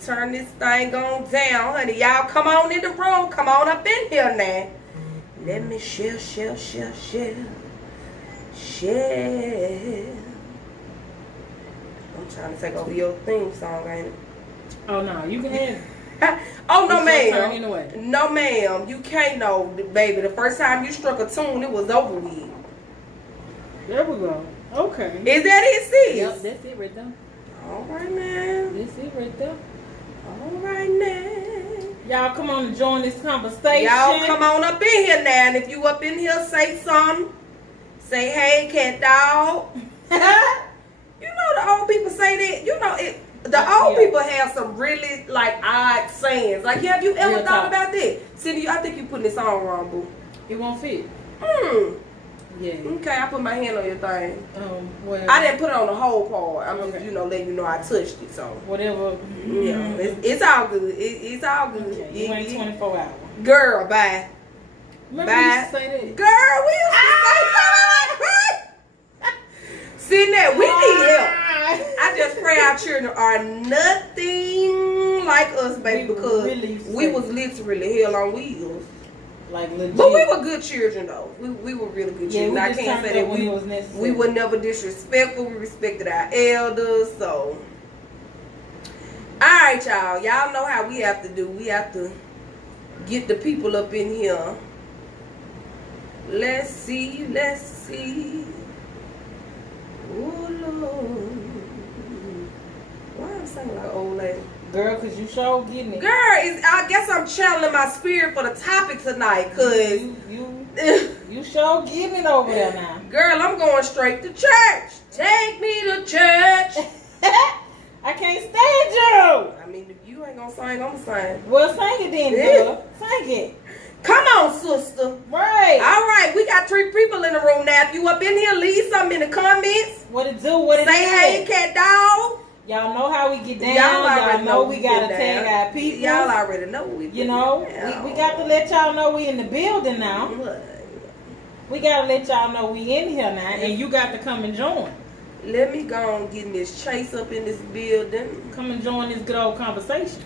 turn this thing on down, honey. Y'all come on in the room. Come on up in here now. Let me share. I'm trying to take over your theme song, ain't it? Oh, no. You can have it. Oh, no, It's your turn ma'am. anyway. No, ma'am. You can't know, baby. The first time you struck a tune, it was over with. There we go. Okay. Is that it, sis? Yep, that's it right there. All right, man. That's it right there. All right, now. Y'all come on and join this conversation. Y'all come on up in here now. And if you up in here, say something. Say, hey, cat dog. You know the old people say that. You know, the old people have some really, like, odd sayings. Like, have you ever thought about that? Cindy, I think you putting this on wrong, boo. It won't fit. Yeah. Okay, I put my hand on your thing. Well, I didn't put it on the whole part. I'm just, letting you know I touched it, so. Whatever. Yeah, it's all good. It's all good. Okay. You ain't 24 hours. Girl, bye. Remember Bye. we used to say that? Girl, we used to say that. See, now, we need help. I just pray our children are nothing like us, baby, because we was literally hell on wheels. Like legit. But we were good children, though. We were really good children. I can't say that we were never disrespectful. We respected our elders, so. All right, y'all. Y'all know how we have to do. We have to get the people up in here. Let's see. Oh, Lord. Why am I singing like old lady? Girl, because you sure getting it. Girl, I guess I'm channeling my spirit for the topic tonight, because... You sure getting it over there now. Girl, I'm going straight to church. Take me to church. I can't stand you. I mean, if you ain't going to sing, I'm going to sing. Well, sing it then, girl. Sing it. Come on, sister. Right. All right, we got 3 people in the room now. If you up in here, leave something in the comments. What it do, what it say, hey, cat dog. Y'all know how we get down. Y'all know we gotta tag our people. Y'all already know we we got to let y'all know we in the building now. We gotta let y'all know we in here now, and you got to come and join. Let me go on getting this chase up in this building. Come and join this good old conversation.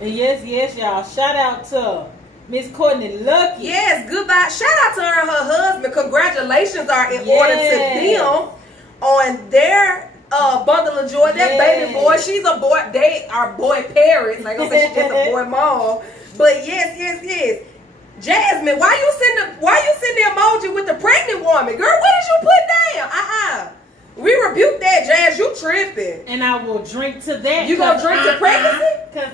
And yes, y'all. Shout out to Miss Courtney Lucky. Yes, goodbye. Shout out to her and her husband. Congratulations are in order to them on their bundle of joy. That baby boy, she's a boy. They are boy parents. Like I said, she's just a boy mom. But yes. Jasmine, why you send the emoji with the pregnant woman? Girl, what did you put down? We rebuke that, Jazz. You tripping. And I will drink to that. You gonna drink to pregnancy? Cause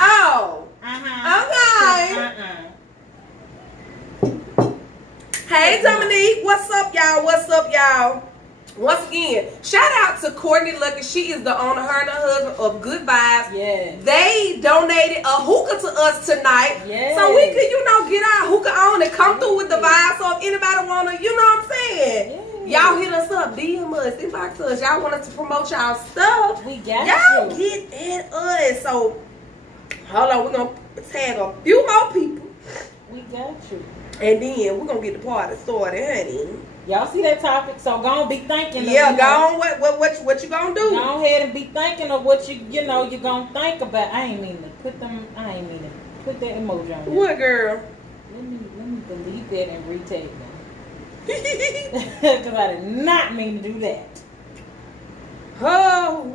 Oh. Okay. Hey, Dominique. What's up, y'all? Once again, shout out to Courtney Lucky. She is the owner, her and her husband, of Good Vibes. Yeah. They donated a hookah to us tonight. Yeah. So we could, get our hookah on and come through with the vibe. So if anybody wanna, you know what I'm saying? Yeah. Y'all hit us up, DM us, inbox us. Y'all want us to promote y'all stuff. We got y'all get at us. So hold on, we're gonna tag a few more people. We got you. And then we're gonna get the party started, honey. Y'all see that topic, so go on be thinking. Yeah, go on. What you gonna do? Go ahead and be thinking of what you're gonna think about. I ain't mean to put that emoji on there. What, girl? Let me delete that and retag them. Because I did not mean to do that. Oh.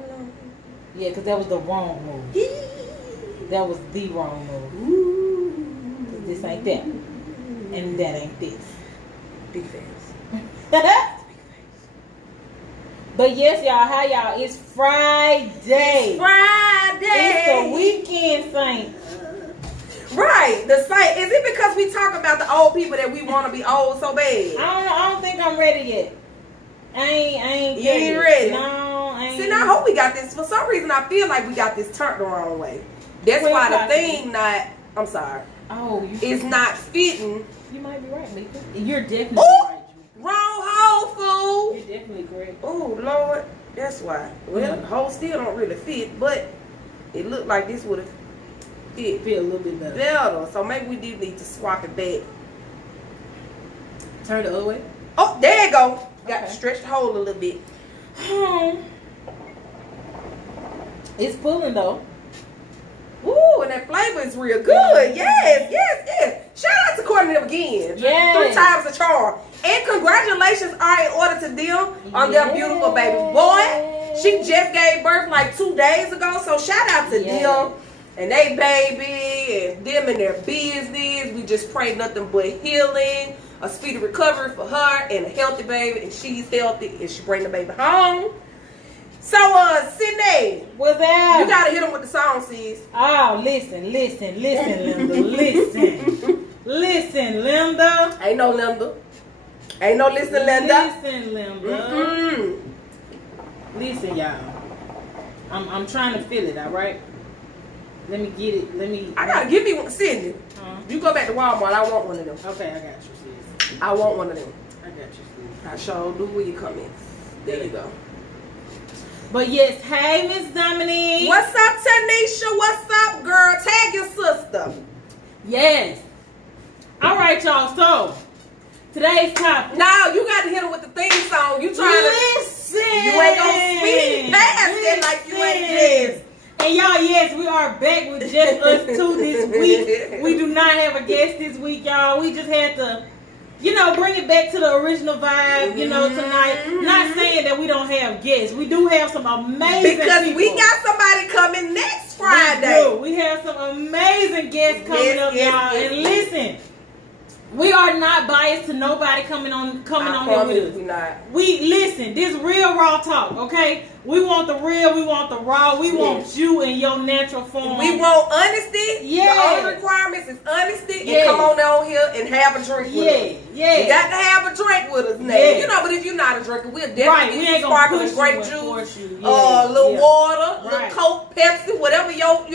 Yeah, because that was the wrong move. That was the wrong move. Because this ain't that. And that ain't this. Big face. But yes, y'all, how y'all? It's Friday. It's the weekend, Saints. Right, the Saint. Is it because we talk about the old people that we want to be old so bad? I don't think I'm ready yet. I ain't. You ain't ready? No, I ain't. See, now I hope we got this. For some reason, I feel like we got this turned the wrong way. That's why the thing not. I'm sorry. Oh, it's not fitting. You might be right, Lisa. You're definitely right. Wrong hole, fool. You're definitely correct. Oh, Lord. That's why. Well, the hole still don't really fit, but it looked like this would have fit a little bit better. So maybe we do need to swap it back. Turn the other way. Oh, there you go. Got to stretch the hole a little bit. It's pulling though. Ooh, and that flavor is real good. Yes. Shout out to Courtney again. Yes. 3 times the charm. And congratulations are in order to them on their beautiful baby boy. She just gave birth like 2 days ago. So shout out to them and they baby and them and their business. We just pray nothing but healing, a speedy recovery for her and a healthy baby. And she's healthy and she bring the baby home. So, Sydney, what's that? You gotta hit them with the song, sis. Oh, listen, Linda, listen, Linda. Ain't no Linda. Ain't no listen, Linda. Listen, Linda. Mm-hmm. Listen, y'all. I'm trying to feel it. All right. Let me get it. I gotta give me one, Sydney. You go back to Walmart. I want one of them. Okay, I got you, sis. I want one of them. I got you, sis. I sure do. When you come in. There you go. But yes, hey, Miss Dominique. What's up, Tanisha? What's up, girl? Tag your sister. Yes. All right, y'all. So today's topic. Now you got to hit her with the theme song. You trying to listen? You ain't gonna speed past it like you ain't this. And y'all, yes, we are back with just us two this week. We do not have a guest this week, y'all. We just had to, bring it back to the original vibe, tonight. Not saying that we don't have guests. We do have some amazing because people. we got somebody coming next Friday. We have some amazing guests coming up, y'all. And listen, we are not biased to nobody coming on here with us. We not. We listen, this real raw talk, okay? We want the real, we want the raw, we want you in your natural form. We want honesty. Yeah. The only requirements is honesty and come on down here and have a drink with us. Yeah. You got to have a drink with us now. Yeah. But if you're not a drinker, we'll definitely we get ain't some gonna sparkling push grape you juice, and force you. little water, Right. little Coke, Pepsi, whatever your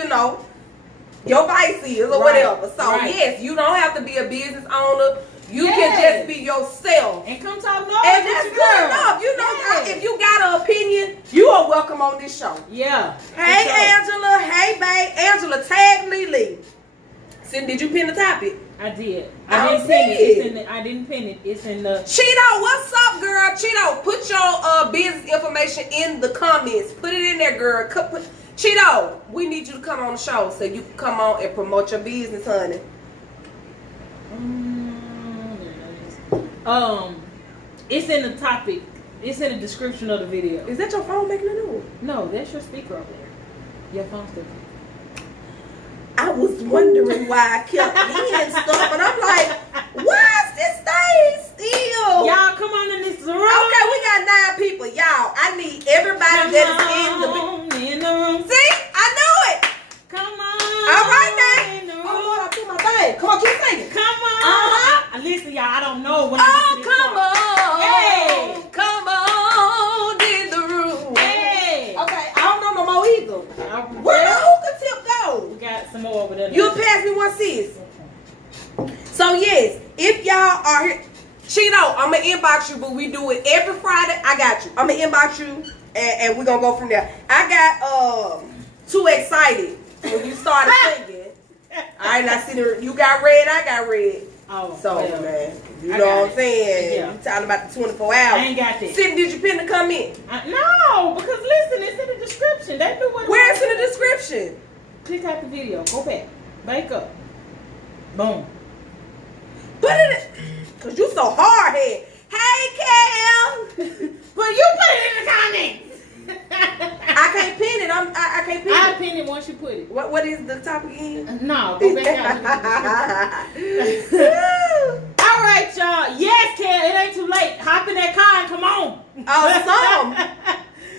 vice is or whatever. So yes, you don't have to be a business owner. You can just be yourself. And come talk And that's good enough. If you got an opinion, you are welcome on this show. Yeah. Hey, Angela. Hey, babe. Angela, tag Lily. Cindy, did you pin the topic? I did. I didn't pin it. I didn't pin it. It's in the... Cheeto, what's up, girl? Cheeto, put your business information in the comments. Put it in there, girl. Cheeto, we need you to come on the show so you can come on and promote your business, honey. It's in the topic. It's in the description of the video. Is that your phone making a noise? No, that's your speaker over there. Your phone's still. I was wondering why I kept hearing stuff, and I'm like, why is this thing still? Y'all, come on in this room. Okay, we got 9 people. Y'all, I need everybody that is in the room. See? I know it. Come on. All right, now. In the room. Oh, Lord, I put my thing. Come on, keep singing. Come on. Listen, y'all, I don't know what come on. Hey. Come on in the room. Hey. Okay, I don't know no more either. Where the hookah tip go? We got some more over there. You pass me one, sis. So, yes, if y'all are here, Cheeto, I'm going to inbox you, but we do it every Friday. I got you. I'm going to inbox you, and we're going to go from there. I got too excited when you started singing. All right, now, see, you got red, I got red. Oh, so, well, man, you know what I'm saying? Yeah. You talking about the 24 hours. I ain't got that. Sydney, did you pin the comment? No, because listen, it's in the description. They knew what. Where's in the description? Click out the video. Go back. Back up. Boom. Put it in, because you so hard-headed. Hey, Cam. But you put it in the comments. I can't pin it. I can't pin it. I'll pin it once you put it. What is the topic again? No, go back out. All right, y'all. Yes, Cam, it ain't too late. Hop in that car and come on.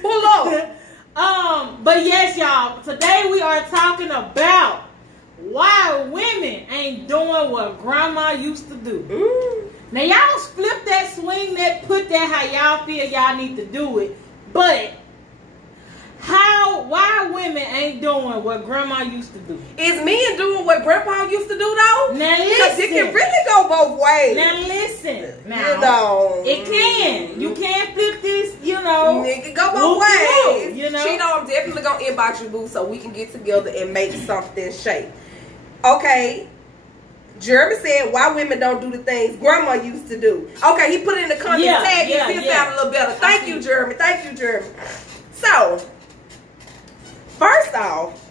Pull up. But yes, y'all. Today we are talking about why women ain't doing what grandma used to do. Now y'all flip that, swing that, put that how y'all feel y'all need to do it. But why women ain't doing what grandma used to do? Is men doing what grandpa used to do though? Now listen. Because it can really go both ways. Now listen. Now, it can. You can't flip this, It can go both ways. Cheeto, I'm definitely going to inbox you, boo, so we can get together and make something shake. Okay. Jeremy said, why women don't do the things grandma used to do. Okay, he put it in the comments. Tag it sound a little better. Thank you, Jeremy. So, First off,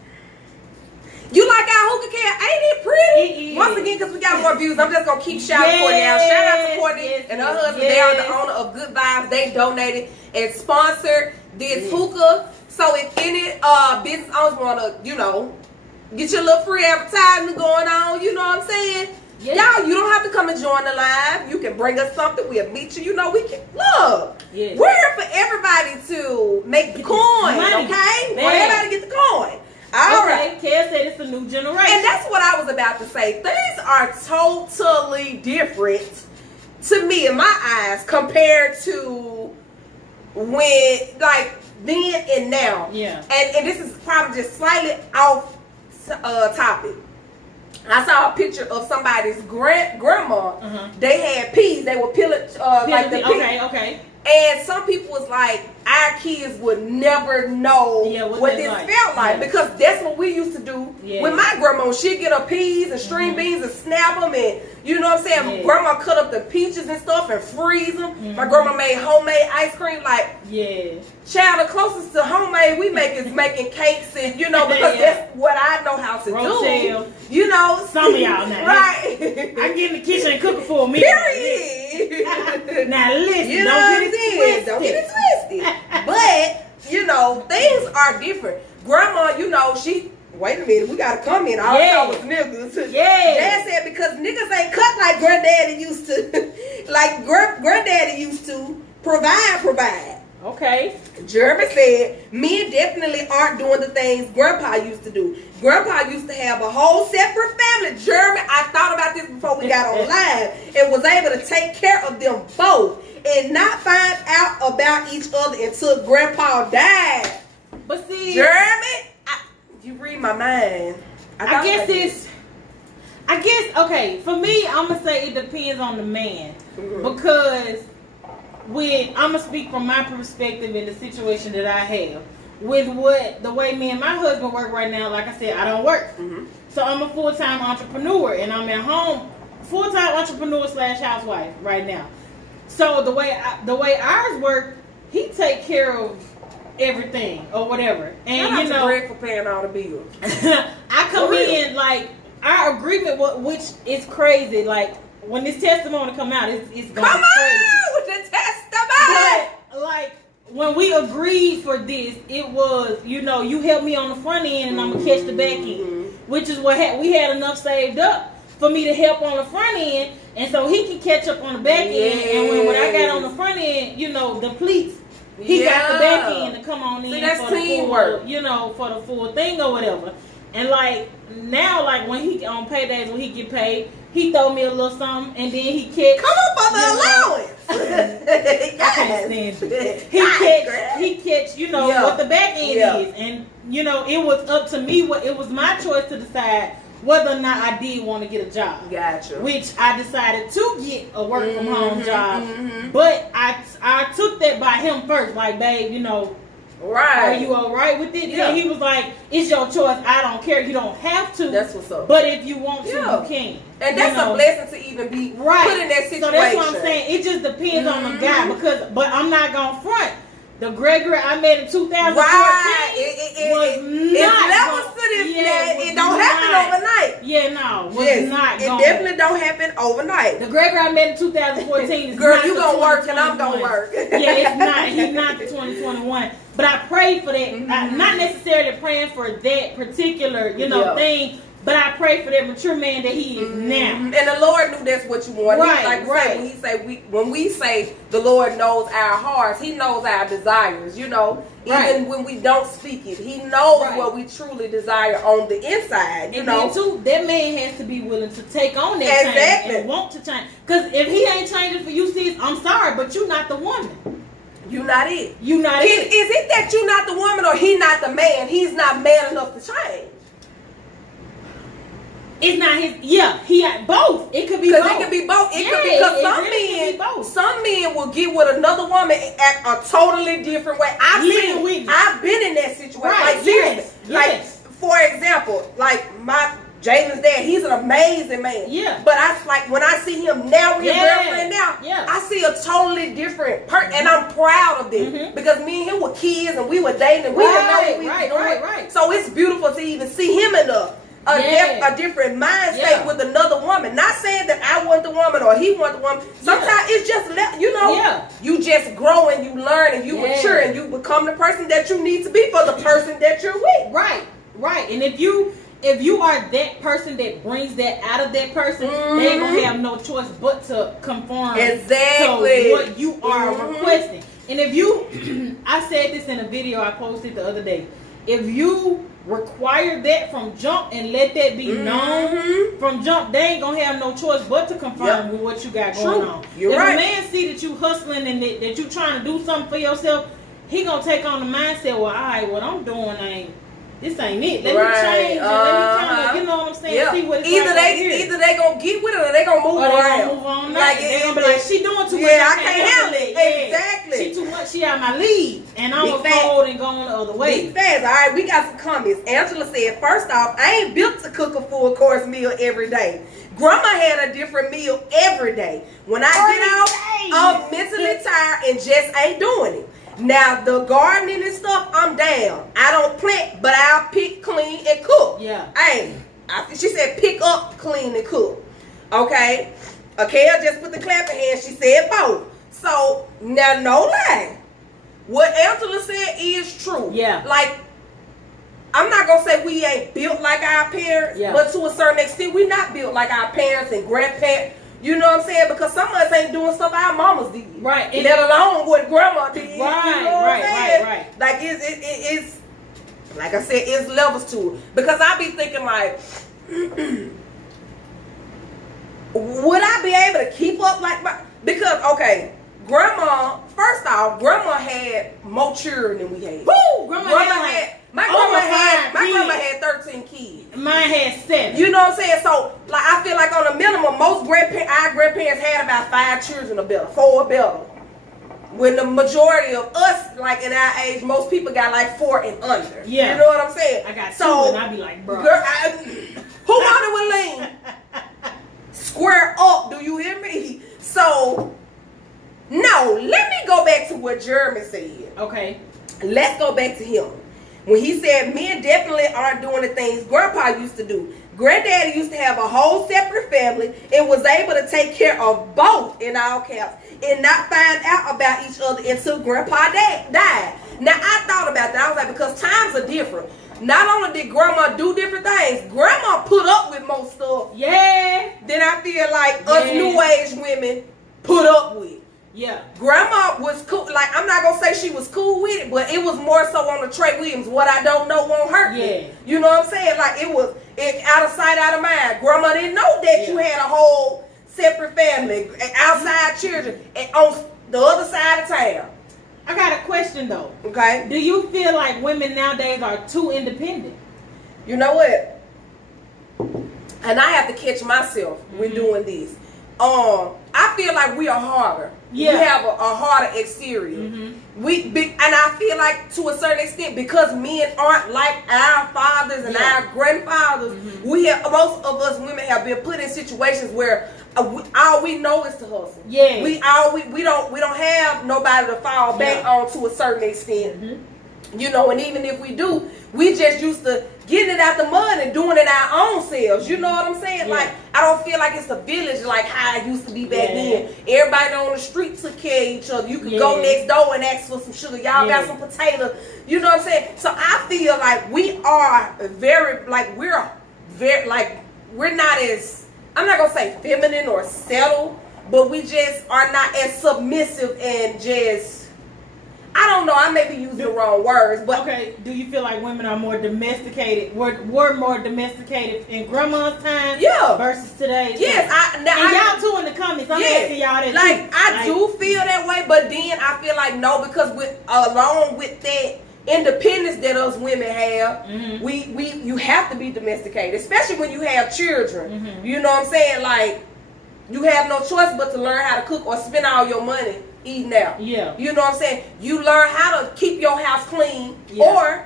you like our hookah can? Ain't it pretty? It is. Once again, because we got more views, I'm just gonna keep shouting Courtney out. Shout out to Courtney and her husband. They are the owner of Good Vibes. They donated and sponsored this hookah. So if any business owners wanna, get your little free advertising going on, you know what I'm saying? Yes. Y'all, you don't have to come and join the live. You can bring us something. We'll meet you. We can look. Yes. We're here for everybody to make the coin, money. okay? Man. Want everybody to get the coin. All right. Okay, Kel said it's a new generation. And that's what I was about to say. Things are totally different to me in my eyes compared to when, like, then and now. Yeah. And this is probably just slightly off topic. I saw a picture of somebody's grandma. Uh-huh. They had peas. They were peeling like the peas. Okay. And some people was like, our kids would never know what this felt like, because that's what we used to do with my grandma. She'd get her peas and string beans and snap them, and you know what I'm saying? Yeah. Grandma cut up the peaches and stuff and freeze them. My grandma made homemade ice cream. Like, child, the closest to homemade we make is making cakes, and because that's what I know how to do. Some of y'all know. Right. I get in the kitchen and cook it for me. Period. Now listen, don't get it twisted. But, things are different. Grandma, she, wait a minute, we gotta come in. All I saw was niggas. Dad said because niggas ain't cut like granddaddy used to. Like granddaddy used to provide. Okay. Jeremy said men definitely aren't doing the things Grandpa used to do. Grandpa used to have a whole separate family. Jeremy, I thought about this before we got on live, and was able to take care of them both and not find out about each other until Grandpa died. But see, Jeremy, you read my mind. I guess okay, for me, I'm gonna say it depends on the man. Because I'm gonna speak from my perspective in the situation that I have. With the way me and my husband work right now, like I said, I don't work. So I'm a full-time entrepreneur, and I'm at home, full-time entrepreneur / housewife right now. So the way ours work, he take care of everything or whatever, and Greg for paying all the bills. I come in like our agreement, which is crazy. Like when this testimony come out, it's gonna come be crazy. on with the testimony. But like when we agreed for this, it was you help me on the front end, and I'm gonna catch the back end, which is what we had enough saved up for me to help on the front end, and so he can catch up on the back end. And when I got on the front end, depletes. He got the back end to come on in for the teamwork. For the full thing or whatever. And like now, like when he on paydays when he get paid, he throw me a little something, and then he catch. Come on for the allowance. I can't stand it. He catch. What the back end is, and it was up to me. It was my choice to decide whether or not I did want to get a job. Gotcha. Which I decided to get a work from home job, but I took that by him first. Like, babe, right? Are you all right with it? Yeah. And he was like, "It's your choice. I don't care. You don't have to. That's what's up. But if you want to, you can." And that's a blessing to even be put in that situation. So that's what I'm saying. It just depends on the guy but I'm not gonna front. The Gregory I met in 2014 was not levels to this. It don't happen overnight. It definitely don't happen overnight. The Gregory I met in 2014 is girl, not you the gonna work and I'm gonna work. It's not. He's not the 2021. But I prayed for that. Not necessarily praying for that particular, thing. But I pray for that mature man that he is now. And the Lord knew that's what you want. When we say the Lord knows our hearts, He knows our desires, Even when we don't speak it, He knows what we truly desire on the inside, Then too, that man has to be willing to take on that change and want to change. Because if he ain't changing for you, sis, I'm sorry, but you're not the woman. You not it. You not it. Is it that you not the woman or he not the man? He's not man enough to change. It's not his. Yeah, he had both. It could be both. Because it could be both. It could because some men will get with another woman at a totally different way. I've been in that situation. Right. Like seriously. Like for example, like Jalen's dad, he's an amazing man. Yeah. But I like when I see him now with his girlfriend now, Yeah. I see a totally different person, and I'm proud of this because me and him were kids and we were dating and we didn't know what we were doing. Right. So it's beautiful to even see him in a different mindset with another woman. Not saying that I want the woman or he want the woman. Sometimes it's just you just grow and you learn and you mature and you become the person that you need to be for the person that you're with. Right. And if you are that person that brings that out of that person, they ain't gonna have no choice but to conform to what you are requesting. And if you, I said this in a video I posted the other day, if you require that from jump and let that be known from jump, they ain't gonna have no choice but to conform with what you got going on. If a man see that you hustling and that you trying to do something for yourself, he gonna take on the mindset, well, all right, what I'm doing this ain't it. Let me change it. Let me kind of, you know what I'm saying? See what it's either they gonna get with it or they gonna move around. They gonna move on. Like, they gonna be like, she doing too much. I can't handle it. Exactly. She too much. She out my league, and I'm gonna fold and going the other way. Big fast. All right, we got some comments. Angela said, first off, I ain't built to cook a full course meal every day. Grandma had a different meal every day. When I get out, I'm mentally tired and just ain't doing it. Now, the gardening and stuff, I'm down. I don't plant, but I'll pick, clean, and cook. Yeah. She said pick up, clean, and cook. Okay? Akel just put the clapping hand. She said both. So, now, no lie. What Angela said is true. Yeah. Like, I'm not going to say we ain't built like our parents, but to a certain extent, we not built like our parents and grandparents. You know what I'm saying? Because some of us ain't doing stuff our mamas did. Right. Let alone what grandma did. Right, you know what I'm saying? Right. Like, it's, like I said, it's levels to it. Because I be thinking like, would I be able to keep up like my, because, okay, grandma, first off, grandma had more children than we had. Woo! My grandma had 13 kids. Mine had 7. You know what I'm saying? So, like, I feel like on a minimum, our grandparents had about 5 children or better, 4 or better. When the majority of us, like in our age, most people got like 4 and under. Yeah. You know what I'm saying? I got 2 and I be like, bro. Girl, who wanted with lean? Square up, do you hear me? So, no, let me go back to what Jeremy said. Okay. Let's go back to him. When he said men definitely aren't doing the things Grandpa used to do. Granddaddy used to have a whole separate family and was able to take care of both, in all caps, and not find out about each other until Grandpa died. Now, I thought about that. I was like, because times are different. Not only did Grandma do different things, Grandma put up with most stuff. Yeah. Than I feel like us new age women put up with. Yeah. Grandma was cool. Like, I'm not gonna say she was cool with it, but it was more so on the Trey Williams. What I don't know won't hurt me. You know what I'm saying? Like, it was out of sight, out of mind. Grandma didn't know that you had a whole separate family, outside children, and on the other side of town. I got a question though. Okay. Do you feel like women nowadays are too independent? You know what? And I have to catch myself when doing this. I feel like we are harder. Yeah. We have a harder exterior. And I feel like to a certain extent, because men aren't like our fathers and our grandfathers, most of us women have been put in situations where all we know is to hustle. Yeah. We don't have nobody to fall back on to a certain extent. You know, and even if we do, we just used to getting it out the mud and doing it our own selves. You know what I'm saying? Like, I don't feel like it's a village like how it used to be back then. Everybody on the street took care of each other. You could go next door and ask for some sugar. Y'all got some potato. You know what I'm saying? So I feel like we are we're not as, I'm not going to say feminine or settled, but we just are not as submissive and just, I don't know, I may be using the wrong words, but okay, do you feel like women are more domesticated, were more domesticated in grandma's time versus today's time? Y'all too in the comments, I'm asking y'all that like, too. I do feel that way, but then I feel like no, because along with that independence that us women have, you have to be domesticated, especially when you have children. You know what I'm saying? Like, you have no choice but to learn how to cook or spend all your money eating out. You know what I'm saying? You learn how to keep your house clean or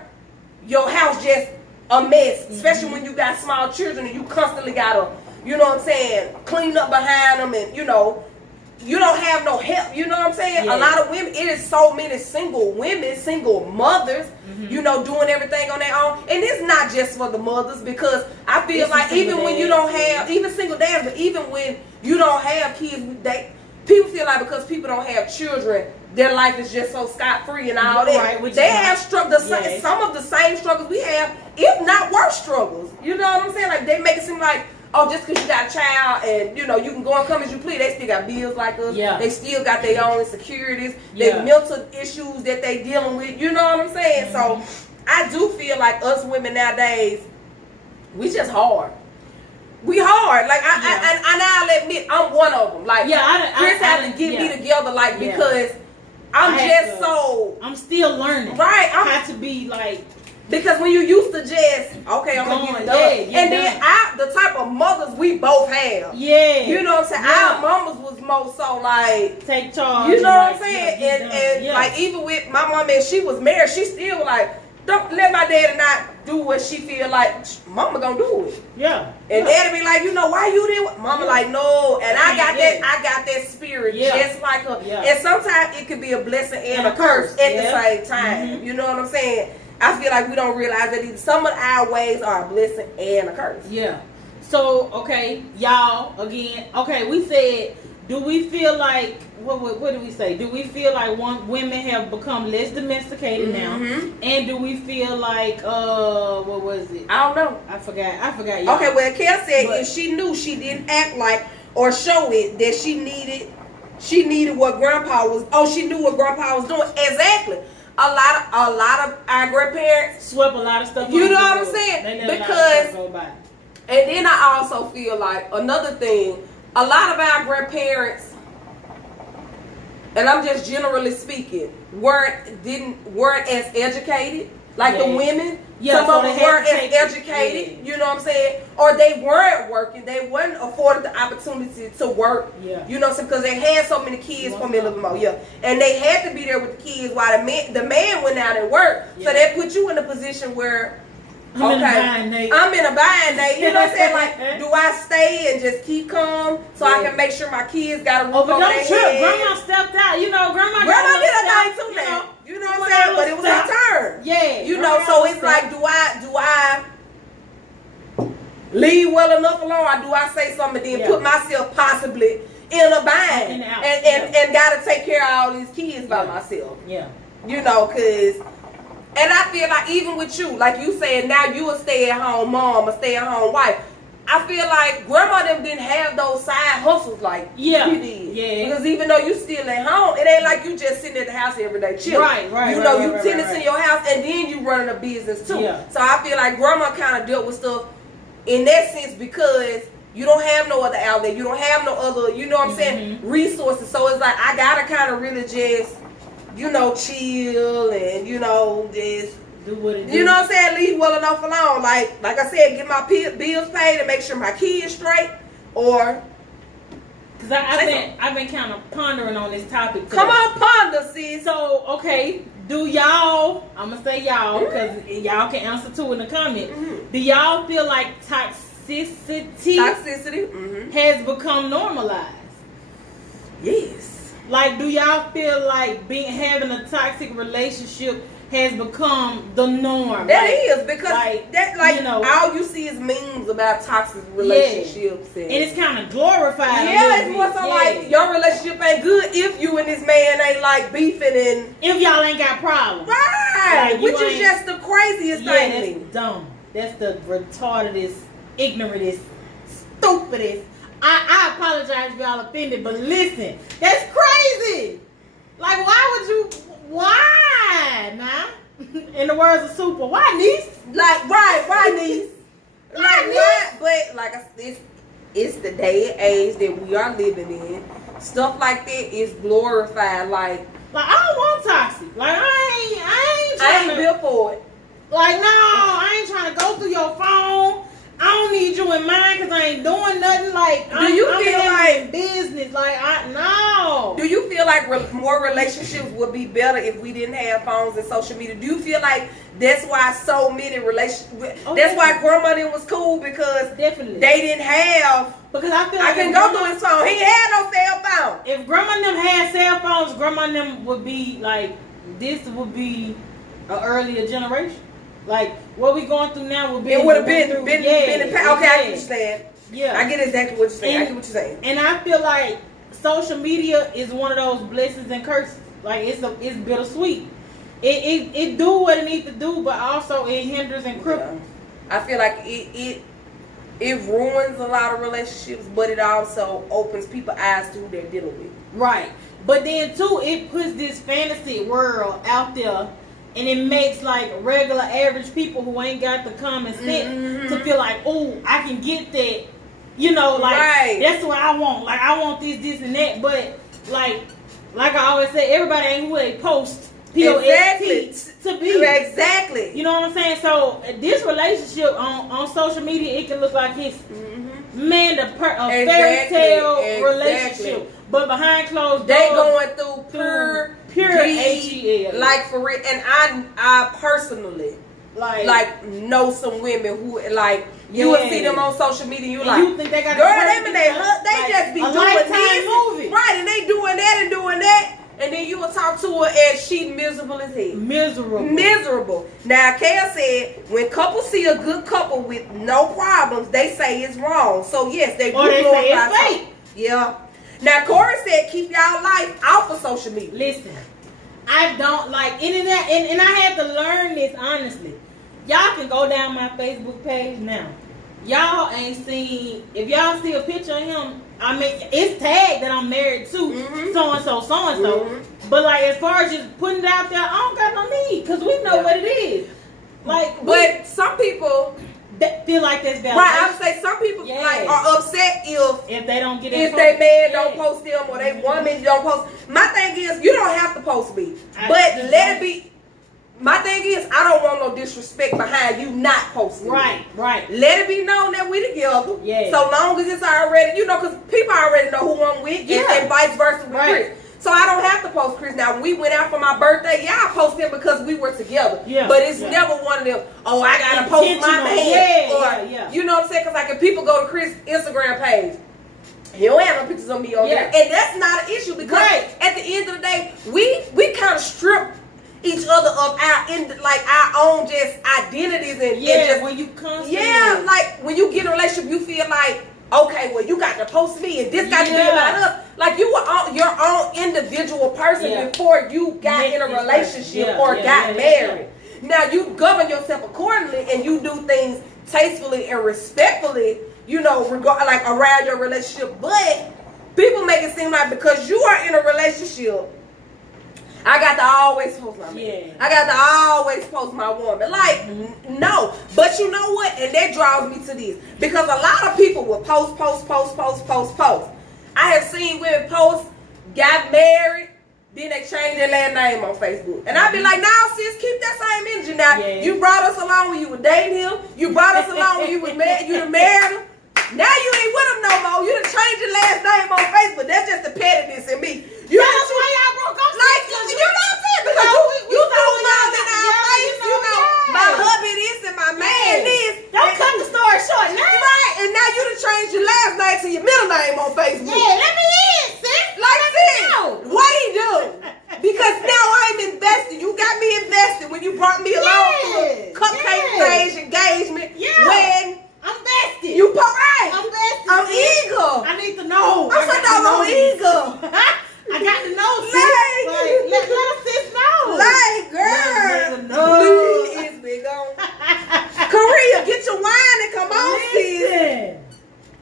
your house just a mess, especially when you got small children and you constantly gotta, you know what I'm saying, clean up behind them, and you know, you don't have no help. You know what I'm saying? Yeah. A lot of women, it is so many single women, single mothers, you know, doing everything on their own. And it's not just for the mothers, because I feel like even when you don't have, even single dads, but even when you don't have kids, people feel like because people don't have children, their life is just so scot-free and all that. Right, they have some of the same struggles we have, if not worse struggles. You know what I'm saying? Like, they make it seem like, oh, just because you got a child and, you know, you can go and come as you please, they still got bills like us. Yeah. They still got their own insecurities, Yeah. their mental issues that they dealing with. You know what I'm saying? So I do feel like us women nowadays, we just hard. We hard. Like, I'll admit, I'm one of them. Like, Chris had to get me together, like, because I'm still learning. Right. I have to be like, because when you used to just, okay, I'm going to get it done. And then the type of mothers we both have. Yeah. You know what I'm saying? Yeah. Our mamas was more so like, take charge. you know what I'm like, saying? And like, even with my mom, and she was married, she still like, don't let my daddy not do what she feel like mama gonna do it. Yeah. And daddy be like, you know, why you did what? Mama like, no. And I got that spirit just like her. Yeah. And sometimes it could be a blessing and a curse at the same time. You know what I'm saying? I feel like we don't realize that either some of our ways are a blessing and a curse. Yeah. So, okay, y'all, again, okay, we said, do we feel like, what do we say? Do we feel like women have become less domesticated now? And do we feel like, what was it? I don't know. I forgot y'all. Okay, well, Kel said if she knew she didn't act like or show it that she needed what grandpa was, she knew what grandpa was doing. Exactly. A lot of our grandparents swept a lot of stuff. You know what I'm saying? Because, and then I also feel like another thing, a lot of our grandparents, and I'm just generally speaking, weren't as educated like the women. Some of them weren't as educated, you know what I'm saying? Or they weren't working. They weren't afforded the opportunity to work. You know what I'm saying? Because they had so many kids for me a little more. And they had to be there with the kids while the man went out and worked. So that put you in a position where, I'm in a bind day. You know what I'm saying? Like, do I stay and just keep calm so I can make sure my kids got a roof over their head? Grandma stepped out. You know, grandma did a thing too now. You know what I'm saying? But it was her turn. Yeah. You know, so it's like, do I leave well enough alone, or do I say something and then put myself possibly in a bind and gotta take care of all these kids by myself? Yeah. You know, cause, and I feel like even with you, like you said, now you a stay-at-home mom, a stay-at-home wife. I feel like grandma them didn't have those side hustles like you did. Yeah. Because even though you still at home, it ain't like you just sitting at the house every day chilling. Right. You know, you tenants in your house and then you running a business too. Yeah. So I feel like grandma kind of dealt with stuff in that sense because you don't have no other outlet. You don't have no other, you know what I'm saying, resources. So it's like I gotta kind of really just, you know, chill and, you know, just do what it do. You know what I'm saying? Leave well enough alone. Like I said, get my bills paid and make sure my kids straight. Or because I've been kind of pondering on this topic today. Come on, ponder, sis. So okay, do y'all? I'm gonna say y'all because y'all can answer too in the comment. Do y'all feel like toxicity has become normalized? Yes. Like, do y'all feel like having a toxic relationship has become the norm? That is because you know, all you see is memes about toxic relationships, and it's kind of glorified. Yeah, it's more so like your relationship ain't good if you and this man ain't like beefing and if y'all ain't got problems, right? Which is just the craziest thing. That's dumb. That's the retardedest, ignorantest, stupidest. I apologize if y'all offended, but listen, that's crazy. Like, why, nah? In the words of Super, why, niece? Like, why, niece? Why? But, like I said, it's the day and age that we are living in. Stuff like that is glorified. Like I don't want toxic. Like, I ain't built for it. Like, no, I ain't trying to go through your phone. I don't need you in mine because I ain't doing nothing. Like, do you feel like business? Like, no. Do you feel like more relationships would be better if we didn't have phones and social media? Do you feel like that's why so many relationships? That's why grandma then was cool because definitely they didn't have. Because I feel like I can go through his phone. He had no cell phone. If grandma and them had cell phones, grandma and them would be like, this would be an earlier generation. Like what we going through now would be. It would have been the past. Okay, I get what you're saying. Yeah, I get exactly what you're saying. I get what you're saying. And I feel like social media is one of those blessings and curses. Like it's bittersweet. It do what it needs to do, but also it hinders and cripples. Yeah. I feel like it ruins a lot of relationships, but it also opens people's eyes to who they're dealing with. Right. But then too, it puts this fantasy world out there, and it makes like regular average people who ain't got the common sense to feel like, oh, I can get that. You know, like that's what I want. Like I want this, and that. But like I always say, everybody ain't who they post. Exactly. To be. Exactly. You know what I'm saying? So this relationship on social media, it can look like it's man, a fairy tale relationship. But behind closed doors, they going through pure HEL. Like for real. And I personally like know some women who like you would see them on social media. You like, you think they got girl, them and they just be doing this, movie. right? And they doing that and doing that. And then you will talk to her and she miserable as hell. Miserable. Now, Kale said, when couples see a good couple with no problems, they say it's wrong. So, yes, they do say it's fake. Yeah. Now, Corey said, keep y'all life off of social media. Listen, I don't like internet, and I had to learn this, honestly. Y'all can go down my Facebook page now. Y'all ain't seen, if y'all see a picture of him, I mean, it's tagged that I'm married to so-and-so. But, like, as far as just putting it out there, I don't got no need, because we know what it is. Like, but some people that feel like that's valid. Right, I would say some people like are upset if they don't get if they man don't post them or they woman don't post. My thing is, you don't have to post me, but let it be. My thing is, I don't want no disrespect behind you not posting. Right. Let it be known that we together. Yeah. So long as it's already, because people already know who I'm with, and vice versa with Chris. So I don't have to post Chris. Now, when we went out for my birthday, I posted him because we were together. Yeah. But it's never one of them, oh, I got to post my man. You know what I'm saying? Because like if people go to Chris' Instagram page, he don't have no pictures of me on there. And that's not an issue because at the end of the day, we kind of strip each other of our own just identities and just, when you constantly like when you get in a relationship, you feel like, okay, well, you got to post me and this got to be about us. Like you were your own individual person before you got in a relationship or got married. Now you govern yourself accordingly and you do things tastefully and respectfully, like around your relationship. But people make it seem like because you are in a relationship, I got to always post my man. I got to always post my woman. Like, no. But you know what? And that draws me to this. Because a lot of people will post. I have seen women post, got married, then they changed their last name on Facebook. And I be like, nah, sis, keep that same energy. Now, you brought us along when you were dating him. You brought us along when you was married. You done married him. Now you ain't with him no more. You done changed your last name on Facebook. That's just the pettiness in me. That's why y'all broke up. Like, you know what I'm saying? Because you throw y'all in our face. My hubby this and my man this. Don't cut the story short now. Right, and now you done changed your last name to your middle name on Facebook. Yeah, let me in, sis. Like this. What he do? Because now I'm invested. You got me invested when you brought me along to a cupcake stage engagement. Wedding. I'm vested. You right. I'm vested. I'm eager. I need to know. I'm so doggone eager. I got to know, sis. Let us sis know. Like, girl. Please be gone. Korea, get your wine and come on, sis.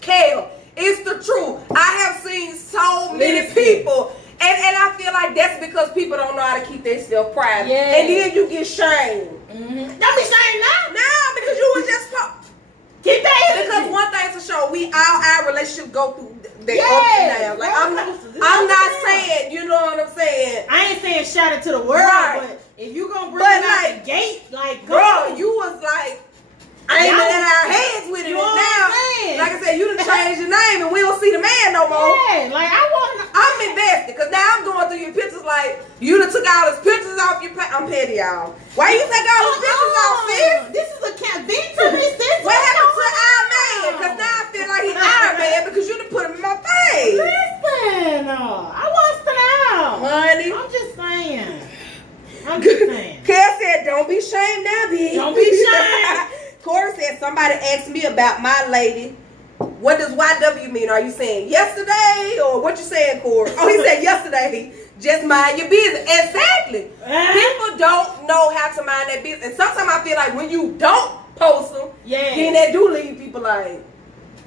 Kale, it's the truth. I have seen so many people, and I feel like that's because people don't know how to keep themselves private. And then you get shamed. Don't be shamed now. Nah, because you was just keep that energy. Because one thing for sure, our relationship go through the ups and downs. Like I'm not saying, you know what I'm saying. I ain't saying shout it to the world, but if you gonna bring it out the gate, like bro, you was like aiming at our heads with it. Now, like I said, you done changed your name and we don't see the man no more. Yeah, like I'm invested because now I'm going through your petty, y'all. Why you take all these pictures off, sis? This is a cat. Vent to me, sis. What happened to Iron Man? Because now I feel like he's Iron Man because you done put him in my face. Listen, I want to out. Honey. I'm just saying. Kel said, don't be ashamed now, bitch. Don't be ashamed. Corey said, somebody asked me about my lady. What does YW mean? Are you saying yesterday or what you saying, Corey? Oh, he said yesterday. Just mind your business. Exactly. People don't know how to mind their business. And sometimes I feel like when you don't post them, then that do leave people like.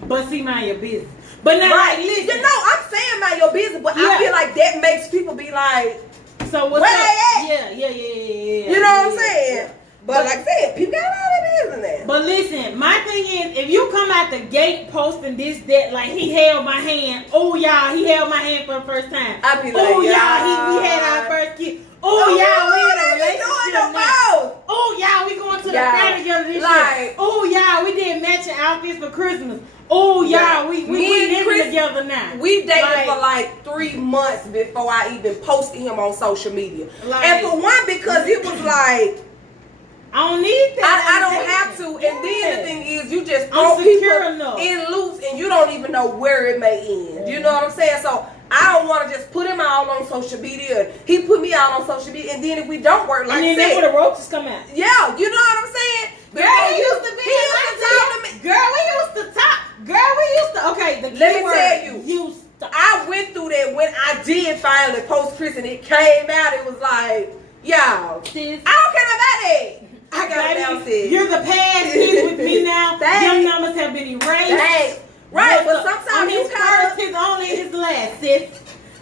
But see, mind your business. But now, right. like, listen. You know, I'm saying mind your business, but I feel like that makes people be like, so what's where up? they at? Yeah. You know what I'm saying? But like I said, people got all their business now. But listen, my thing is, if you come out the gate posting this, that, like he held my hand. Oh y'all, he held my hand for the first time. I be like, oh y'all, we had our first kid. Oh y'all, we in a relationship now. Oh y'all, we going to the fair together this year. Oh y'all, we did matching outfits for Christmas. Oh y'all, we living together now. We dated for like 3 months before I even posted him on social media. And for one, because it was like, I don't need that. I don't have to. And then the thing is, you just throw people in loops and you don't even know where it may end. You know what I'm saying? So I don't want to just put him out on social media. He put me out on social media, and then if we don't work, like and then that's where the roaches come out. Yeah, you know what I'm saying? Girl, he used to be. Girl, we used to talk. Girl, we used to. Okay, the let me tell you. Used to. I went through that when I did finally post Chris, and it came out. It was like, y'all, I don't care about that. I got it downstairs. You're the past is with me now. Them numbers have been erased. Right, but sometimes his first, his only, his last, sis.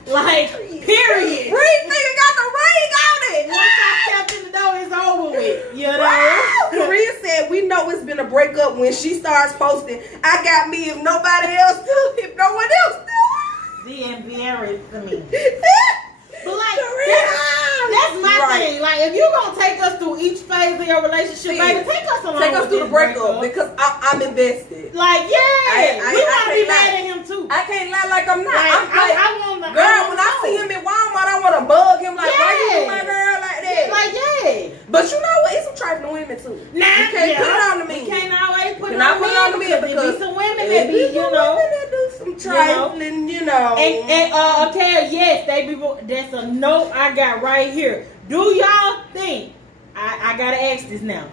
Like, period. Reed nigga got the ring on it. Once I stepped in the door, it's over with. You know? Korea said, we know it's been a breakup when she starts posting, I got me if nobody else do, if no one else do. The embarrassed me. But like, that's my thing. Like, if you're gonna take us through each phase of your relationship, baby, take us along. Take us through the breakup because I'm invested. Like, we want to be mad at him too. I can't lie like I'm not. Like, I'm like, girl, when I see him in Walmart, I want to bug him like, why you do my girl like that? Like, But you know what? It's some trifling women too. Nah, you can't put it on the men. You can't always put it on the men because there be some women that be, you know, that do some trifling, you know. And okay, yes, they be. That's a note I got right here. Do y'all think? I gotta ask this now.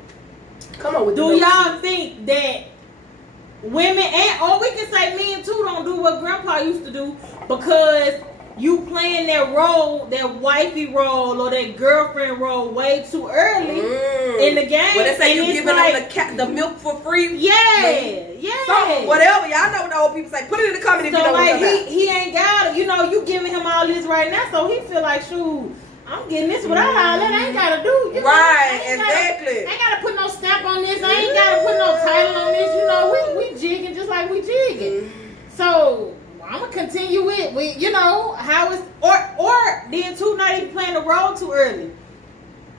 Come on with. Do y'all think that women or we can say men too don't do what Grandpa used to do because you playing that role, that wifey role or that girlfriend role way too early in the game? Well, they say you giving them the milk for free. Yeah. So, whatever. Y'all know what the old people say. Put it in the comment if you know what I'm talking about. He ain't got it. You know, you giving him all this right now, so he feel like, shoot, I'm getting this without all that. I ain't got to do. You know, exactly. I ain't got to put no stamp on this. I ain't got to put no title on this. You know, we jigging just like we jigging. So I'm gonna continue with you know how it's or then too not even playing the role too early.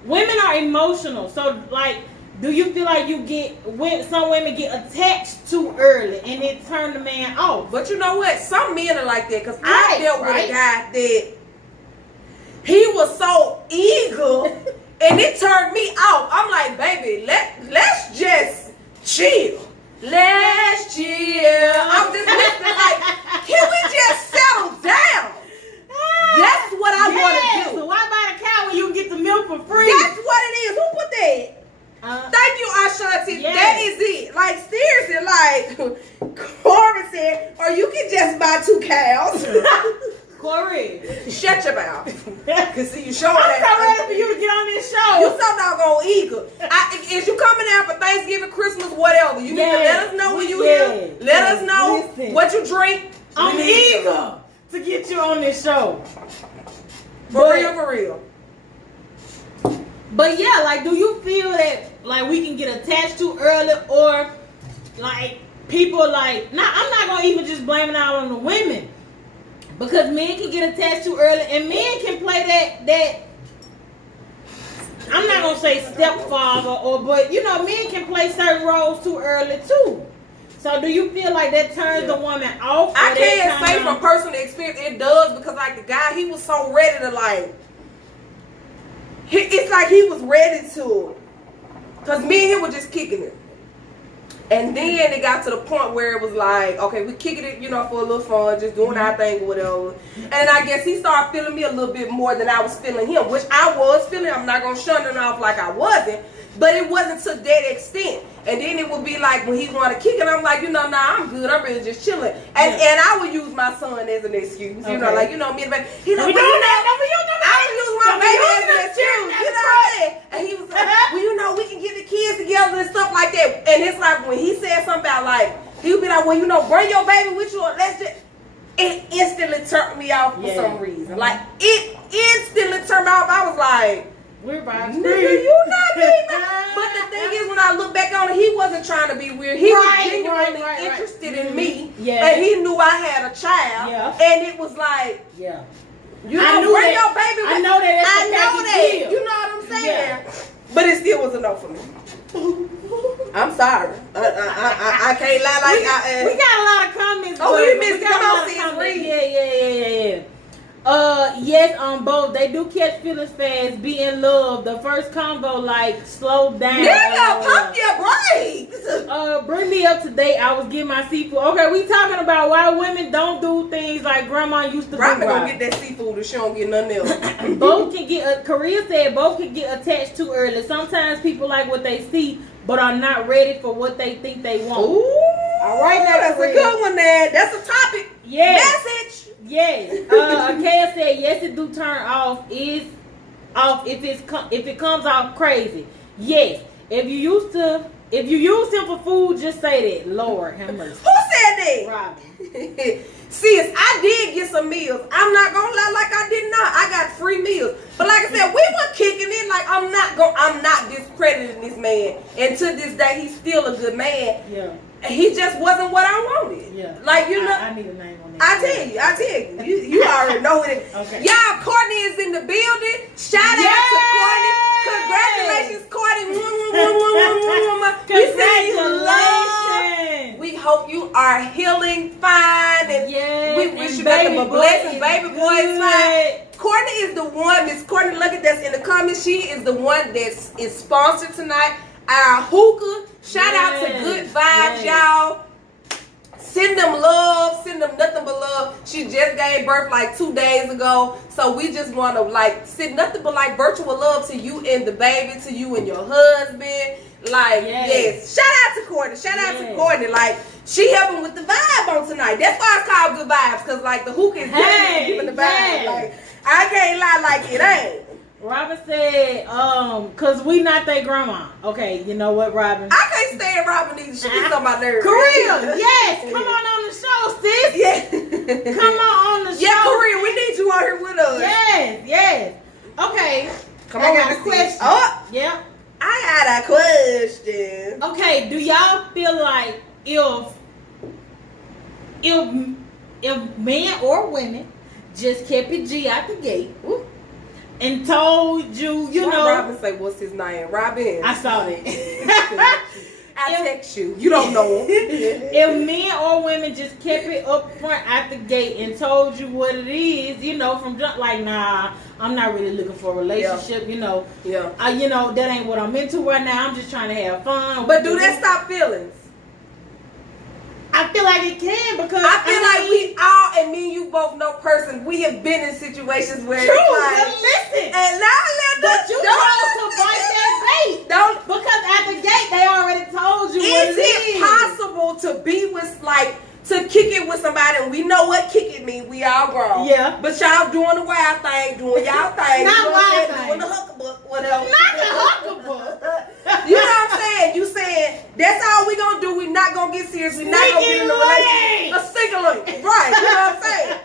Women are emotional, so like, do you feel like some women get attached too early and it turn the man off? But you know what? Some men are like that because I dealt with a guy that he was so eager and it turned me off. I'm like, baby, let's just chill. Let's chill. I'm just listening like, can we just settle down? That's what I want to do. So why buy the cow when you get the milk for free? That's what it is. Who put that? Thank you, Ashanti. Yes. That is it. Like, seriously, like Corey said, or you can just buy 2 cows. Corey, shut your mouth. Cause see, you showing that. I'm so ready for you to get on this show. You so doggone eager. Is you coming out for Thanksgiving, Christmas, whatever? You need to let us know when you here. Let us know what you drink. I'm eager to get you on this show. For real. But yeah, like, do you feel that like we can get attached too early, or like people like? Nah, I'm not gonna even just blame it out on the women. Because men can get attached too early, and men can play that. I'm not gonna say stepfather, but you know, men can play certain roles too early too. So, do you feel like that turns the woman off? I can't say from personal experience it does, because like the guy, he was so ready to like. it's like he was ready to, cause me and him were just kicking it. And then it got to the point where it was like, okay, we kicking it, you know, for a little fun, just doing our thing or whatever. And I guess he started feeling me a little bit more than I was feeling him, which I was feeling. I'm not gonna shun it off like I wasn't, but it wasn't to that extent. And then it would be like when he wanted to kick it, I'm like, you know, nah, I'm good. I'm really just chilling. And I would use my son as an excuse, you know, like, you know, me and the baby. He like, I would use my baby as an excuse, you know what I'm saying? And he was like, well, you know, we can get the kids together and stuff like that. And it's like when he said something about like, he would be like, well, you know, bring your baby with you or let's just. It instantly turned me off for some reason. Like, it instantly turned me off. I was like, we're about to nigga, you not being But the thing is, when I look back on it, he wasn't trying to be weird. He was genuinely interested in me. Yeah. And he knew I had a child. Yeah. And it was like, yeah. You know, bring your baby with I know that. I know that. You know what I'm saying? Yeah. But it still was a no for me. I'm sorry. I can't lie like we got a lot of comments. Oh, we missed comments. Yeah. Yes, on both. They do catch feelings fast, be in love. The first combo, like, slow down. Nigga, pump your brakes. Bring me up to date. I was getting my seafood. Okay, we talking about why women don't do things like grandma used to do. Robin gonna get that seafood if she don't get nothing else. Both can get, Korea said, both can get attached too early. Sometimes people like what they see, but are not ready for what they think they want. Ooh, all right, now, that's a good one, man. That's a topic. Yes. Message. Yes. Akea said yes, it do turn off. Is off if it comes off crazy. Yes. If you use him for food, just say that. Lord have mercy. Who said that? Robin. Sis, I did get some meals. I'm not gonna lie like I did not. I got free meals. But like I said, we were kicking it like I'm not discrediting this man. And to this day, he's still a good man. Yeah. He just wasn't what I wanted. Yeah. Like, you know. I need a name on that. I tell you. You already know it. Okay. Y'all, Courtney is in the building. Shout out to Courtney. Congratulations, Courtney. Congratulations. We hope you are healing fine. And we wish you nothing but blessings. Baby boy is fine. Courtney is the one, Miss Courtney Luckett, that's in the comments. She is the one that is sponsored tonight. Our hookah. Shout out to Good Vibes, y'all. Send them love. Send them nothing but love. She just gave birth like 2 days ago. So we just want to like send nothing but like virtual love to you and the baby, to you and your husband. Like, yes. Shout out to Courtney. Shout out to Courtney. Like, she helping with the vibe on tonight. That's why it's called Good Vibes. Because like the hookah is definitely giving the vibe. Like, I can't lie like it ain't. Robin said, cause we not their grandma. Okay, you know what, Robin? I can't stand Robin either. She gets on my nerves. Korea, yes, come on the show, sis. Yeah. Come on the show. Yeah, Korea, we need you out here with us. Yes. Okay. Come on, I got a question. Oh, yeah. I got a question. Okay, do y'all feel like if men or women just kept it G out the gate? Whoop, and told you, Why know. Robin say, what's his name? Robin. I saw that. I text you. You don't know him. If men or women just kept it up front at the gate and told you what it is, you know, from jump, like, nah, I'm not really looking for a relationship, you know. Yeah. You know, that ain't what I'm into right now. I'm just trying to have fun. But do that stop feelings? I feel like it can, because I feel like we all, and me and you both know person, we have been in situations where true, it's like, but listen, and now but you chose to bite that bait. Don't, because at the gate they already told you what it is. Possible to be with, like, to kick it with somebody, and we know what kick it mean, we all grown. Yeah. But y'all doing the wild thing, doing y'all thing. Not wild thing. Doing the hucklebuck, whatever. Not the hucklebuck. You know what I'm saying? You saying, that's all we gonna do, we not gonna get serious, we not gonna get in a relationship. A single link. Right, you know what I'm saying?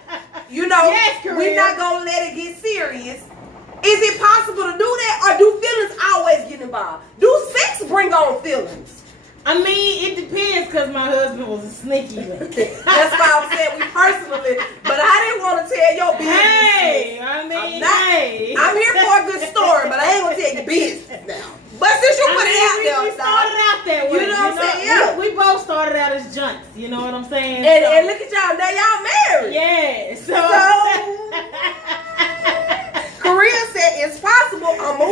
You know, yes, we not gonna let it get serious. Is it possible to do that, or do feelings always get involved? Do sex bring on feelings? I mean, it depends, because my husband was a sneaky one. That's why I'm saying we personally, but I didn't want to tell your business. Hey, I mean, I'm here for a good story, but I ain't gonna tell your business now. But since you put it out there, we started out that way. You know what I'm saying? Yeah. We both started out as junks. You know what I'm saying? And look at y'all, now y'all married. Yeah. So Korea said it's possible. I'm a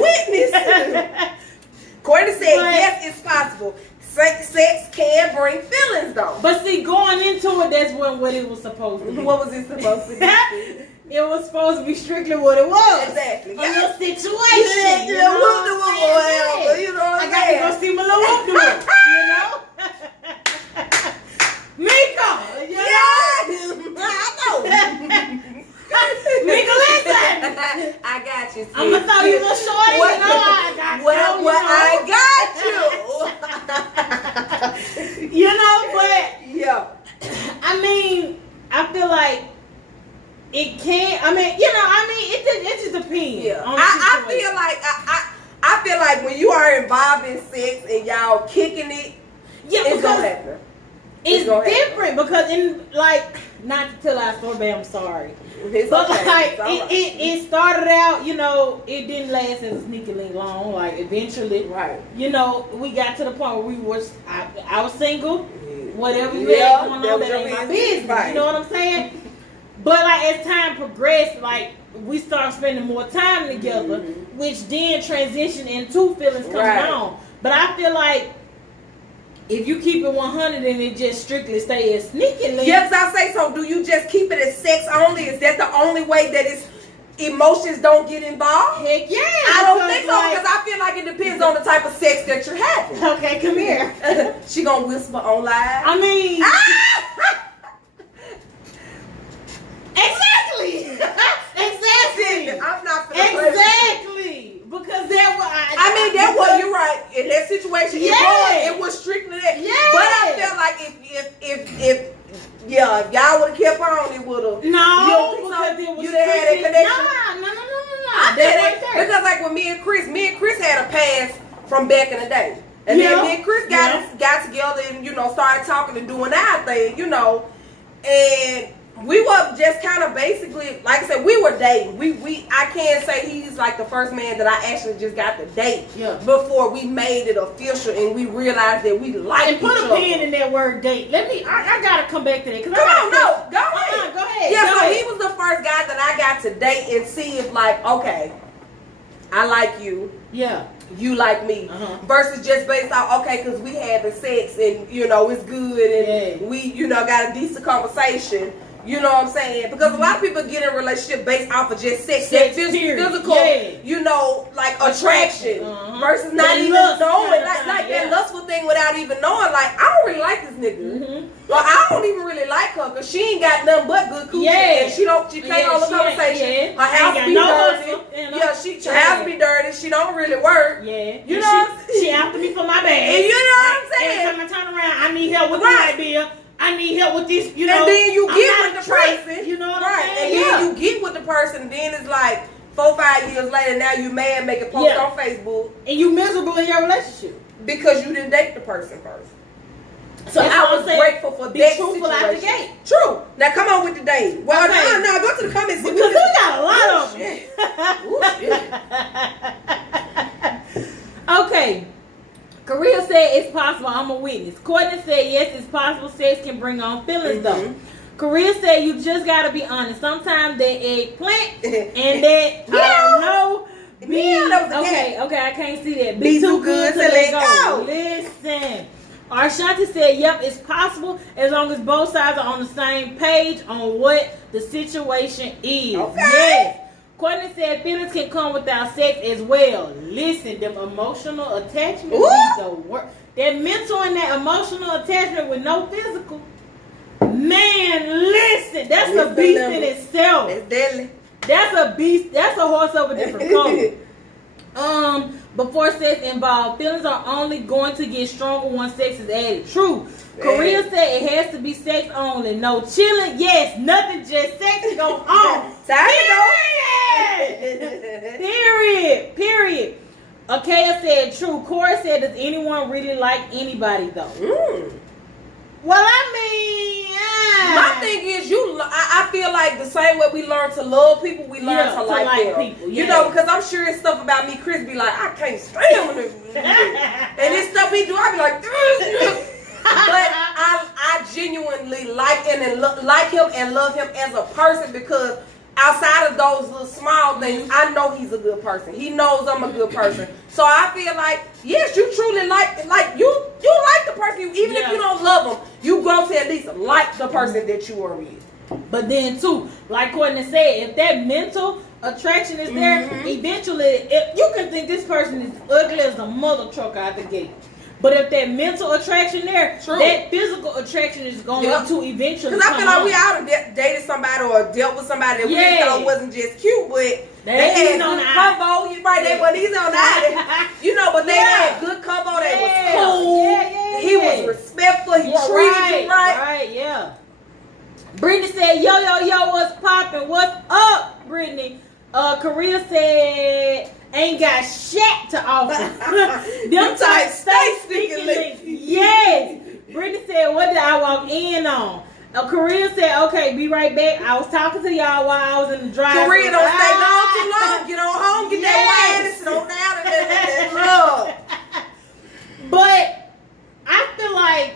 it was supposed to be. What was it supposed to be? It was supposed to be strictly what it was. Exactly. A little situation. Yeah, You know what I'm whatever, saying? you know what I I'm got to go see my little whoop do it. You know? Mika! You know? Yeah, I know. Mika, listen! I got you. I'm going to throw you the shorty. What, You know I got you. I got you. You know, but Yeah. I mean, I feel like it can't. I mean, it just depends. Yeah. On the I situation. feel like I feel like when you are involved in sex and y'all kicking it, yeah, it's gonna because happen. it's gonna happen. different because in like not to tell our story, but I'm sorry. It's But okay. like It's all right. it started out, you know, it didn't last as sneakily long. Like eventually, Right. you know, we got to the point where I was single. Whatever you Yeah, had going that on, was that your ain't my business. business. Right. You know what I'm saying? But like as time progressed, like we started spending more time together, which then transitioned into feelings coming Right. on. But I feel like if you keep it 100 and it just strictly stay as sneakily, Yes, I say so. Do you just keep it as sex only? Is that the only way that it's emotions don't get involved? heck yeah. I don't think so like- because I feel like it depends on the type of sex that you're having. Okay, come here. She gonna whisper on live. I mean, Ah! exactly, exactly, I'm not gonna play with you. exactly, because that was. I mean, that was, you're right. In that situation, Yeah. it was strictly that. Yeah. But I felt like if y'all would have kept on, it would have. No, because it was you done had that strictly- connection. No. I That did right it there. because like with me and Chris had a past from back in the day, and Yeah. then me and Chris got together and started talking and doing our thing, and we were just kind of basically, like I said, we were dating. I can't say he's like the first man that I actually just got to date. Yeah. Before we made it official and we realized that we liked And each put a other. pin in that word date. I gotta come back to that. Come on, no, go ahead. Go ahead. Yeah, go so ahead. he was the first guy that I got to date and see if like, okay, I like you. Yeah. You like me, versus just based off because we having sex and it's good and we got a decent conversation. You know what I'm saying? Because a lot of people get in a relationship based off of just sex, that physical, like attraction versus not That even lust knowing, kind of like thing, that lustful thing without even knowing. Like I don't really like this nigga. Well, I don't even really like her because she ain't got nothing but good coochie. Yeah. And she can't hold a she conversation. ain't- Her house ain't be got no dirty. hustle, Her house be dirty. She don't really work. Yeah. You And know she after me for my bag. And you know what I'm saying? Every time I turn around, I need help with Right. this idea. I need help with this, And then you I'm get not with a the trick, person. You know what right. I'm saying? And then you get with the person, then it's like 4-5 years later, now you mad, make a post Yeah. on Facebook And you miserable in your relationship. because you didn't date the person first. So That's I what I'm was saying. grateful for Be that truthful situation. out the gate. True. Now come on with the date. Well, Okay. no, go to the comments. Because we got a lot of them. Shit. Okay. Korea said it's possible. I'm a witness. Courtney said yes, it's possible. Sex can bring on feelings though. Korea said you just gotta be honest. Sometimes they eggplant and that I don't know. That was a cat. Okay, I can't see that. Be too good to let go. Listen. Arshanti said, yep, it's possible as long as both sides are on the same page on what the situation is. Okay. Yes. Courtney said feelings can come without sex as well. Listen, them emotional attachment is the worst. That mental and that emotional attachment with no physical. Man, listen, that's a beast in itself. It's deadly. That's a beast. That's a horse of a different color. Before sex involved, feelings are only going to get stronger once sex is added. True. Korea said it has to be sex only. No chilling. Yes, nothing. Just sex go on. Period. Akea said true. Cora said, does anyone really like anybody though? Well, I mean, my thing is, I feel like the same way we learn to love people, we learn to like them. people. You know, because I'm sure it's stuff about me. Chris be like, I can't stand when this and this stuff he do, I be like, but I genuinely like him and love him as a person because outside of those little small things, I know he's a good person. He knows I'm a good person. So I feel like, yes, you truly like you like the person, even if you don't love them, you go to at least like the person that you are with. But then too, like Courtney said, if that mental attraction is there, eventually you can think this person is ugly as a mother truck out the gate. But if that mental attraction there, that physical attraction is going to eventually. Because I feel like we all have dated somebody or dealt with somebody that we thought wasn't just cute, but they had good combo. Right, they weren't easy on that. You know, but they had good combo. They was cool. He was respectful. He treated you right. Right, yeah. Brittany said, yo, what's poppin'? What's up, Brittany? Korea said, ain't got shit to offer. Them types stay sneaking links. Yes. Brittany said, what did I walk in on? Korea said, okay, be right back. I was talking to y'all while I was in the drive. Korea, don't stay long too long. Get on home, get that wine and sit on down and love. But I feel like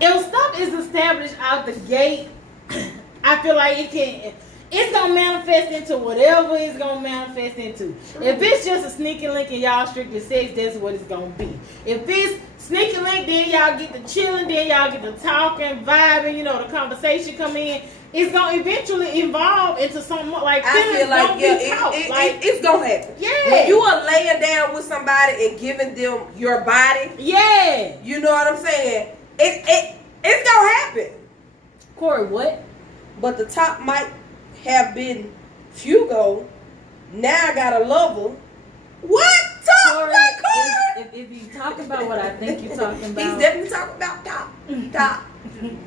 if stuff is established out the gate, I feel like it's gonna manifest into whatever it's gonna manifest into. If it's just a sneaky link and y'all strictly sex, that's what it's gonna be. If it's sneaky link, then y'all get to chilling, then y'all get to talking, vibing, the conversation come in. It's gonna eventually evolve into something more like I feel like it's gonna happen. Yeah. When you are laying down with somebody and giving them your body, you know what I'm saying? It's gonna happen. Corey, what? But the top might have been Fugo. Now I got a lover. What? Corey? If you talk about what I think you're talking about, he's definitely talking about top.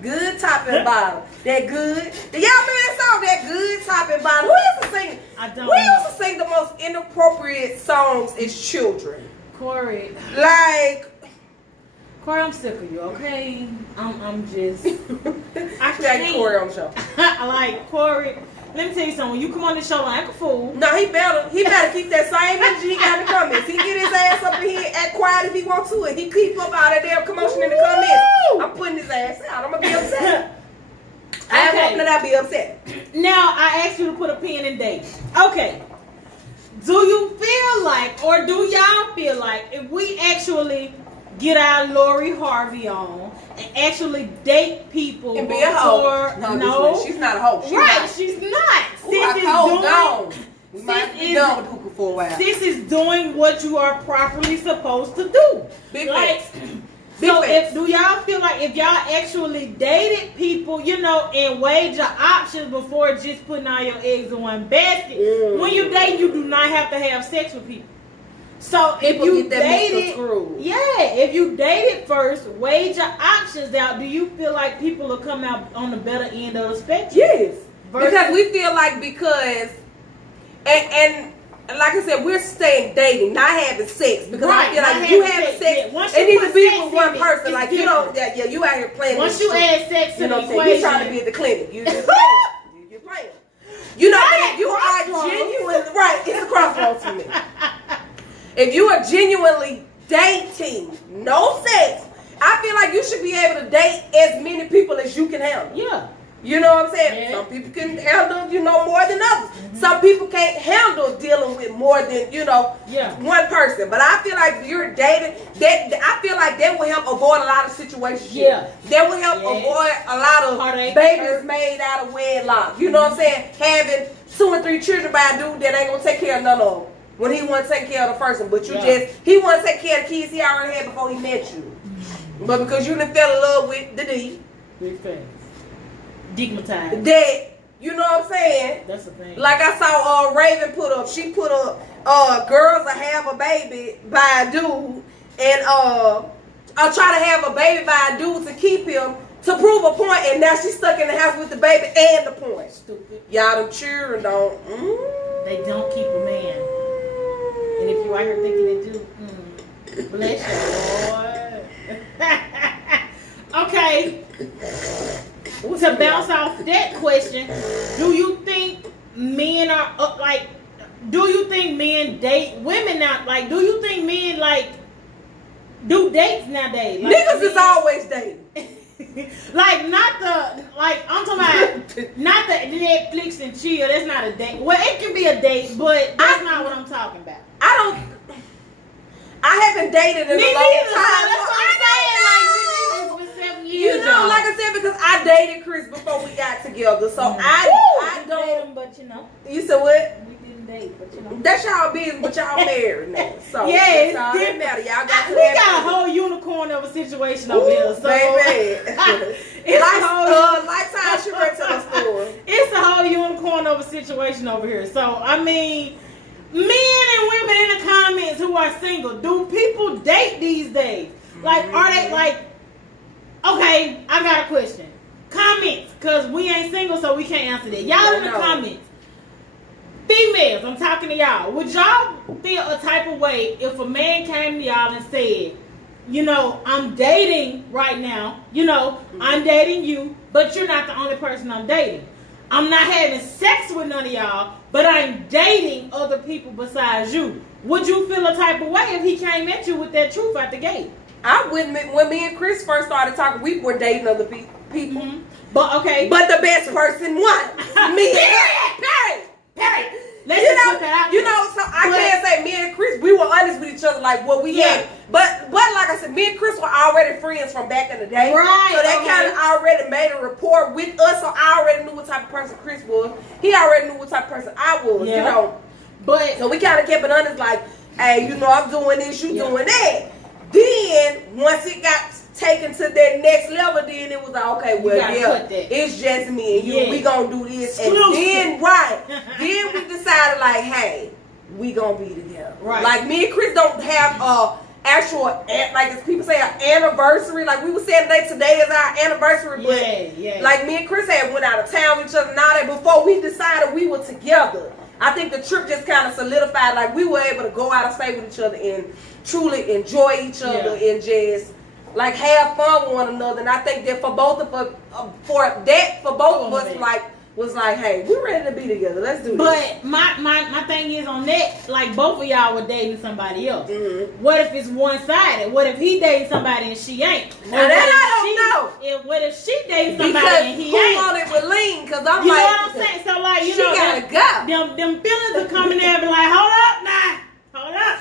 Good top and bottom. That good. Y'all remember that song? That good top and bottom. Who used to sing? I don't. We used to sing the most inappropriate songs as children. Corey. Corey, I'm sick of you, okay? I'm just. I can't. Corey on the show. I like Corey. Let me tell you something. When you come on the show like a fool. No, he better keep that same energy he got in the comments. He get his ass up in here, act quiet if he wants to, and he keep up all that damn commotion in the comments. I'm putting his ass out. I'm gonna be upset. I am hoping that I'll be upset. Now I asked you to put a pin in date. Okay. Do you feel like, or do y'all feel like, if we actually get our Lori Harvey on and actually date people and be a hoe? No, she's not a hoe. She's not. We might be done with hookah for a while. Sis is doing what you are properly supposed to do. Do y'all feel like if y'all actually dated people, and weighed your options before just putting all your eggs in one basket, when you date, you do not have to have sex with people. So if you dated, if you dated first, weighed your options out, do you feel like people will come out on the better end of the spectrum? Yes. Because we feel like and like I said, we're staying dating, not having sex. Because I feel like you having sex, it needs to be with one person. Like you don't, you out here playing. Once you add sex to the equation, you're trying to be at the clinic. You're playing. You're playing. If you are genuine, right? It's a crossroads for me. If you are genuinely dating, no sex, I feel like you should be able to date as many people as you can handle. Yeah. You know what I'm saying? Yeah. Some people can handle, more than others. Mm-hmm. Some people can't handle dealing with more than, one person. But I feel like if you're dating, I feel like that will help avoid a lot of situations. Yeah. That will help avoid a lot of babies made out of wedlock. You know what I'm saying? Having 2 or 3 children by a dude that ain't going to take care of none of them. When he wasn't taking care of the person. But he wasn't taking care of the kids he already had before he met you. Mm-hmm. But because you done fell in love with the D. Big thing. Digmatized. That, you know what I'm saying? That's the thing. Like I saw Raven she put up girls that have a baby by a dude and I'll try to have a baby by a dude to keep him to prove a point, and now she's stuck in the house with the baby and the point. Stupid. Y'all them children don't. They don't keep a man. And if you out here thinking they do, bless you, Lord. Okay. To bounce off that question, do you think men are do you think men date women now? Like, do you think men do dates nowadays? Niggas is always dating. I'm talking about not the Netflix and chill. That's not a date. Well, it can be a date, but that's not what I'm talking about. I haven't dated in Me a long neither. time. That's what I'm saying. Like, it's been 7 years. You know, y'all. like I said, because I dated Chris before we got together, so I We don't. dated him, but you know, You said what? we didn't date, but you know. That's y'all business, but y'all married now. So Yeah, that's it's all that different. matter. Y'all got to We that got a point. whole unicorn of a situation over here. So baby. it's a whole Lifetime she read to the story. it's a whole unicorn of a situation over here. So I mean, men and women in the comments who are single, do people date these days? Like, are they like? Okay, I got a question. Comments, cause we ain't single, so we can't answer that. Y'all in the No. comments. Females, I'm talking to y'all. Would y'all feel a type of way if a man came to y'all and said, you know, I'm dating right now, you know, I'm dating you, but you're not the only person I'm dating. I'm not having sex with none of y'all, but I'm dating other people besides you. Would you feel a type of way if he came at you with that truth out the gate? I wouldn't. When me and Chris first started talking, we were dating other people. Mm-hmm. But okay. But the best person won. Me. Period. Let's You just know, put that out you there. know, so I But- can't say me and Chris, we were honest with each other, like what we Yeah. had. But like I said, me and Chris were already friends from back in the day. Right, So they okay. kind of already made a rapport with us, so I already knew what type of person Chris was. He already knew what type of person I was, Yeah. you know. But So we kind of kept it honest, like, hey, you know, I'm doing this, you Yeah. doing that. Then, once it got taken to that next level, then it was like, okay, well, gotta cut that. it's just me and you. Yeah. We gonna do this. Exclusive. And then, then we decided, like, hey, we gonna be together. Right. Like, me and Chris don't have actual, like as people say, an anniversary. Like, we were saying today is our anniversary, but yeah. like me and Chris had went out of town with each other and all that before we decided we were together. I think the trip just kind of solidified, like we were able to go out of state with each other and truly enjoy each other and just like have fun with one another. And I think that for both of us, was like, hey, we're ready to be together. Let's do this. But my thing is on that, like both of y'all were dating somebody else. Mm-hmm. What if it's one-sided? What if he dating somebody and she ain't? Now that I don't know. What if she dating somebody Because and he who ain't? on it with lean? Because I'm You like, know what I'm saying? So like, you she know, gotta go. them feelings are coming there and be like, hold up now, hold up.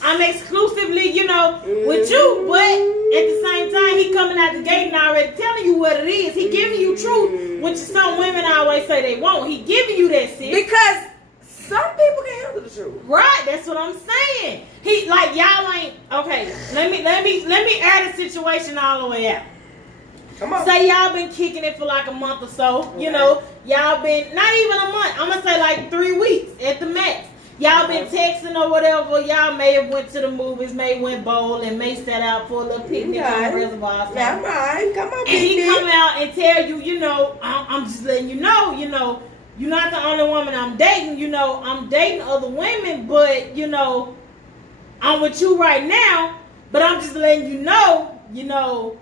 I'm exclusively, you know, with you, but at the same time, he coming out the gate and already telling you what it is. He giving you truth, which some women always say they won't. He giving you that sis. Because some people can handle the truth. Right, that's what I'm saying. He like y'all ain't okay. Let me air the situation all the way out. Come on. Say y'all been kicking it for like a month or so. You know, y'all been not even a month. I'm gonna say like 3 weeks at the max. Y'all been texting or whatever. Y'all may have went to the movies, may went bowling, may set out for a little picnic on the reservoir. Yeah, right. Come on, And he picnic. come out and tell you, you know, I'm just letting you know, you're not the only woman I'm dating. You know, I'm dating other women, but you know, I'm with you right now. But I'm just letting you know,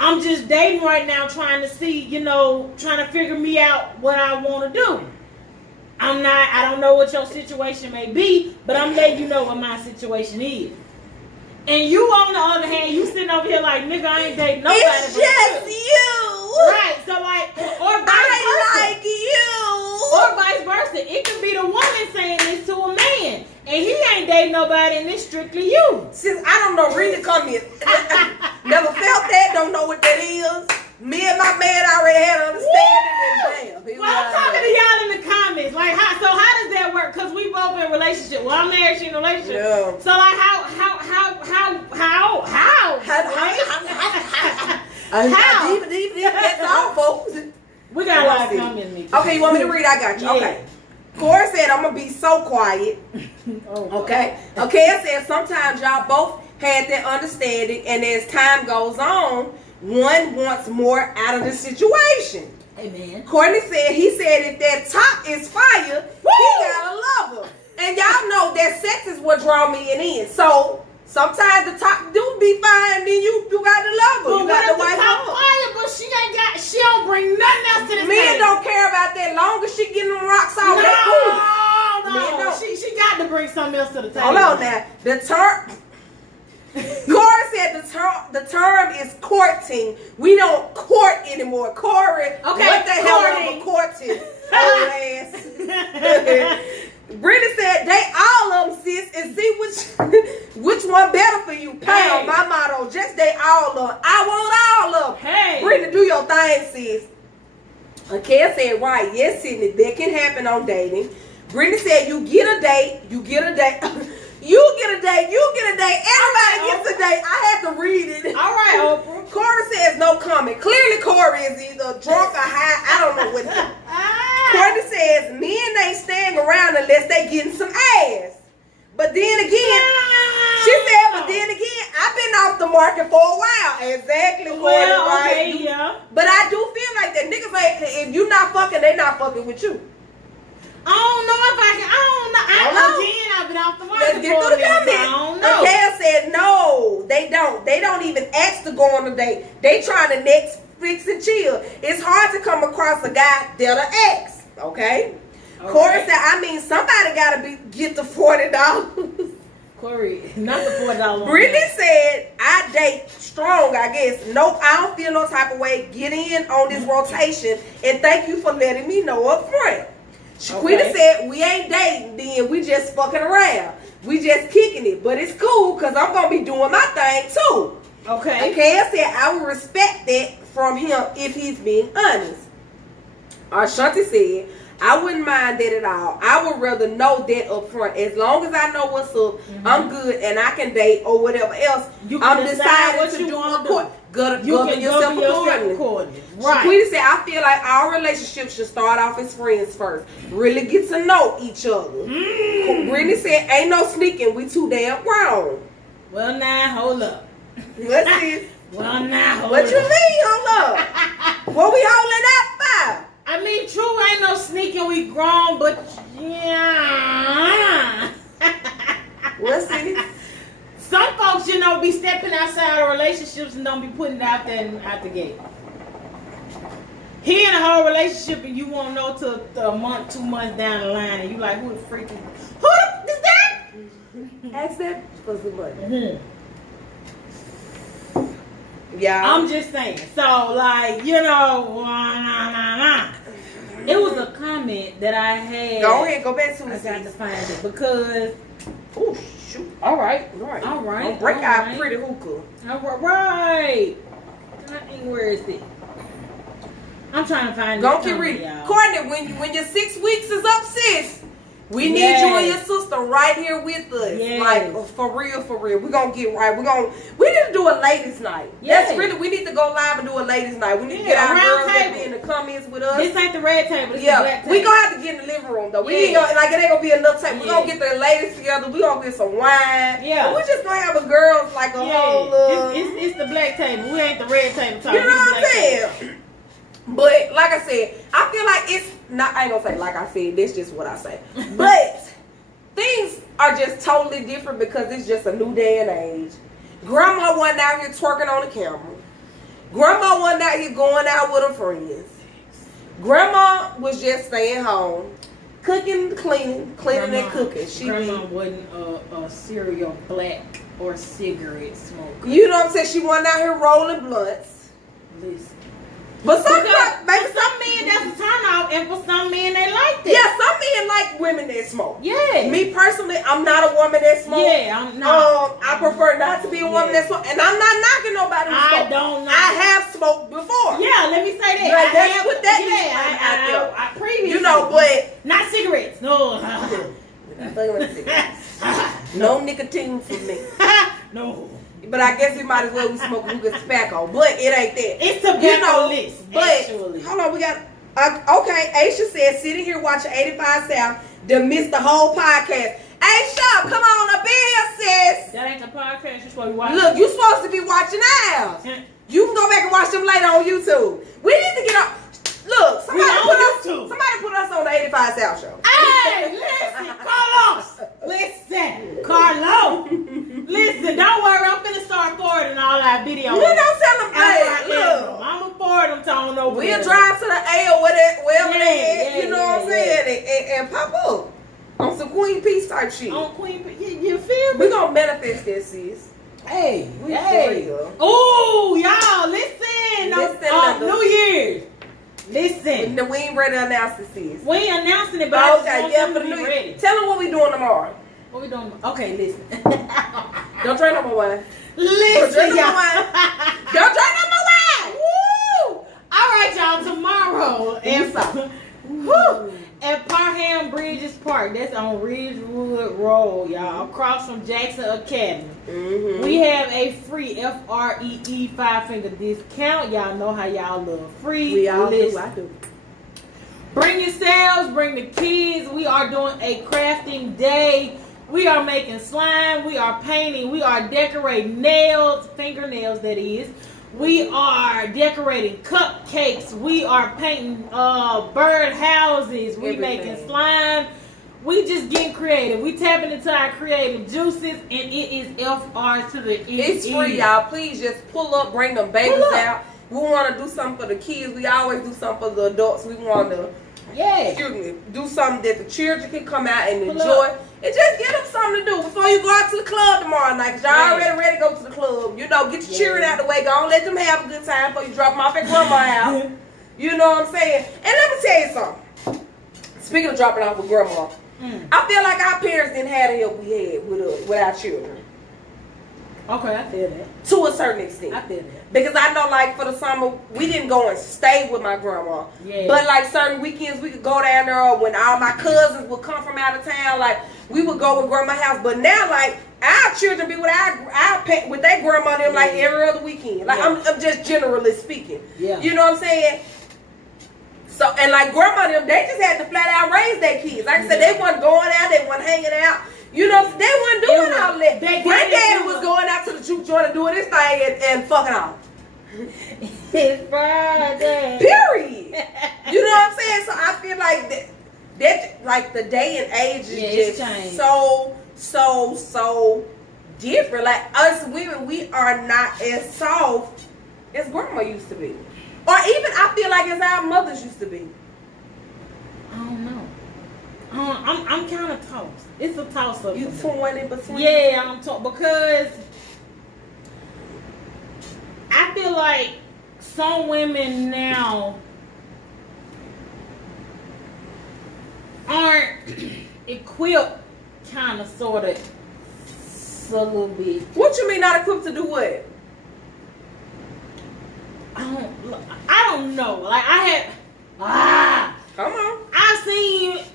I'm just dating right now, trying to see, trying to figure me out what I want to do. I don't know what your situation may be, but I'm letting you know what my situation is. And you, on the other hand, you sitting over here like, nigga, I ain't dating nobody. It's just you. Right, so like, or vice I versa. like you. Or vice versa. It could be the woman saying this to a man, and he ain't dating nobody, and it's strictly you. Since I don't know, read the comments. Never felt that, don't know what that is. Me and my man already had an understanding, and bam. Well, I'm talking to y'all in the comments. Like, how does that work? Because we both in a relationship. Well, I'm married, she in a relationship. Yeah. So, like, how? How? Deep, that's all, folks. We got a lot of comments, Nikki. Okay, you want me to read? I got you. Yeah. Okay. Cora said, I'm going to be so quiet. Okay. Okay, I said, sometimes y'all both had that understanding, and as time goes on, one wants more out of the situation. Amen. Courtney said, he said, if that top is fire, he gotta love her. And y'all know that sex is what draw me in. So, sometimes the top do be fine, then you got to love her. But You what got if to wife the top her. fire, but she don't bring nothing else to the Men table? don't care about that. Long as she getting them rocks off, they cool. Men No. don't. She got to bring something else to the table. Hold on now. The term, Cora said the term is courting. We don't court anymore. Corey, Okay, what the hell courting. am I courting? Old ass. Brittany said they all of them, sis, and see which one better for you. Pound, my motto, just they all up. I want all of them. Hey. Brittany, do your thing, sis. Kel said, right, yes, Sydney, that can happen on dating. Brittany said, you get a date, you get a date. You get a date, you get a date. Everybody gets a date. I had to read it. All right, Oprah. Corey says no comment. Clearly, Corey is either drunk or high. I don't know what he is. Courtney says men ain't staying around unless they getting some ass. But then again, she said, but then again, I've been off the market for a while. Exactly, Courtney, Well, right? okay, yeah. But I do feel like that niggas ain't, if you not fucking, they not fucking with you. I don't know if I can. I don't know. Again, I've been off the market. Let's get through the comments. I don't know. Kel said no, they don't. They don't even ask to go on a date. They trying to Netflix and chill. It's hard to come across a guy that'll ask. Okay. Corey said, I mean, somebody gotta get the $40. Corey, not the $40. Brittany said, I date strong, I guess. Nope, I don't feel no type of way. Get in on this rotation, and thank you for letting me know up front. Shaquita said, we ain't dating then, we just fucking around. We just kicking it, but it's cool because I'm going to be doing my thing too. Okay. Kel said, I would respect that from him if he's being honest. Ashanti said, I wouldn't mind that at all. I would rather know that up front. As long as I know what's up, I'm good and I can date or whatever else. I'm deciding what to you do want according. You can yourself accordingly. Right. Shaquita said, I feel like our relationship should start off as friends first. Really get to know each other. Brittany said, ain't no sneaking. We too damn grown. Well, now, hold up. What's this? Well, now, hold What up. you mean? Hold up. What we holding up for? I mean, true, ain't no sneaking. We grown, but yeah. What's this? Some folks, be stepping outside of relationships and don't be putting it out there and out the gate. He in a whole relationship and you won't know till a month, 2 months down the line, and you like, who the freak is that? Ask that for some money. Mm-hmm. Yeah. I'm just saying. So, like, it was a comment that I had. Go ahead, go back to I the got to find it because. Oh shoot! All right. Right. All right. Don't break all our right. pretty hookah. All right. Dang, where is it? I'm trying to find it. Don't keep reading. Courtney, when your 6 weeks is up, sis, we need you and your sister right here with us. Yes. Like for real. We're gonna get right. We need to do a ladies' night. Yes. That's really, we need to go live and do a ladies' night. We need to Yeah, get our round girls that table. be in the comments with us. This ain't the red table. This is the black Yeah, table. we gonna have to get in the living room though. We ain't gonna, like, it ain't gonna be enough time. We gonna get the ladies together. We gonna get some wine. Yeah. And we just gonna have a girls like a whole. It's the black table. We ain't the red table. You know what I'm saying? But like I said, I feel like it's not. I ain't gonna say like I said. That's just what I say. But things are just totally different because it's just a new day and age. Grandma wasn't out here twerking on the camera. Grandma wasn't out here going out with her friends. Grandma was just staying home, cooking, cleaning and cooking. Grandma wasn't a serial black or cigarette smoker. You know what I'm saying? She wasn't out here rolling blunts. Listen. But some men, that's a turn off, and for some men, they like that. Yeah, some men like women that smoke. Yeah. Me personally, I'm not a woman that smokes. Yeah, I'm not. I prefer not to be a woman that smokes, and I'm not knocking nobody who smokes. I don't know. I have smoked before. Yeah, let me say that. Like, I that's have, what that I previously. but not cigarettes. No. No nicotine for me. No. But I guess we might as well be smoking hookah tobacco. But it ain't that. It's tobacco list. But actually. hold on, we got. Okay, Aisha said sitting here watching 85 South, done missed the whole podcast. Aisha, come on up in here, sis. That ain't the podcast. You're supposed to be watching. Look, you supposed to be watching ours. You can go back and watch them later on YouTube. We need to get up. Look, somebody put us on the 85 South show. Hey, listen, Carlos. Listen, don't worry. I'm finna start forwarding all our videos. You don't tell them, hey, look. I'm gonna forward them to on over. We'll drive to the A or wherever they at, you know what I'm yeah. saying, and pop up on some Queen Peace type shit. On Queen, you feel me? We gonna manifest this, sis. Hey, We for real. Oh, y'all, listen. New Year's. Listen. We ain't ready to announce this, sis. We ain't announcing it, but I just want yeah, them for to the be New ready. Year. Tell them what we doing tomorrow. What we doing? Okay, listen. Don't drink no more wine. Listen, Don't drink no y'all. more wine. Don't drink no more wine. Woo! All right, y'all. Tomorrow at Parham Bridges Park. That's on Ridgewood Road, y'all. Across from Jackson Academy. Mm-hmm. We have a free FREE 5-finger discount. Y'all know how y'all love free. We all do. Listen. I do. Bring yourselves, bring the kids. We are doing a crafting day. We are making slime. We are painting. We are decorating nails, fingernails that is. We are decorating cupcakes. We are painting bird houses. We making slime. We just getting creative. We tapping into our creative juices, and it is FR to the end. It's free, y'all. Please just pull up, bring them babies out. We want to do something for the kids. We always do something for the adults. We want to, do something that the children can come out and enjoy. And just get them something to do before you go out to the club tomorrow night. Because y'all already ready to go to the club. You know, get your children out the way. Go on, let them have a good time before you drop them off at grandma's house. You know what I'm saying? And let me tell you something. Speaking of dropping off with grandma, I feel like our parents didn't have the help we had with our children. Okay, I feel that. To a certain extent. I feel that. Because I know, like, for the summer, we didn't go and stay with my grandma. Yeah. But, like, certain weekends, we could go down there, or when all my cousins would come from out of town, like, we would go with grandma's house. But now, like, our children be with with their grandma them, like, every other weekend. Like, I'm just generally speaking. Yeah. You know what I'm saying? So, and, like, grandma them, they just had to flat out raise their kids. Like I said, they wasn't going out, they wasn't hanging out. You know, they wasn't doing all that. Granddaddy was going out to the juke joint and doing this thing and fucking off. It's Friday. Period. You know what I'm saying? So I feel like that like the day and age is just so different. Like us women, we are not as soft as grandma used to be. Or even I feel like as our mothers used to be. I don't know. I'm kind of tossed. It's a toss up. You torn in between? Yeah, I'm tossed because I feel like some women now aren't equipped, kind of, sort of, a little bit. What you mean not equipped to do what? I don't know. Like Come on.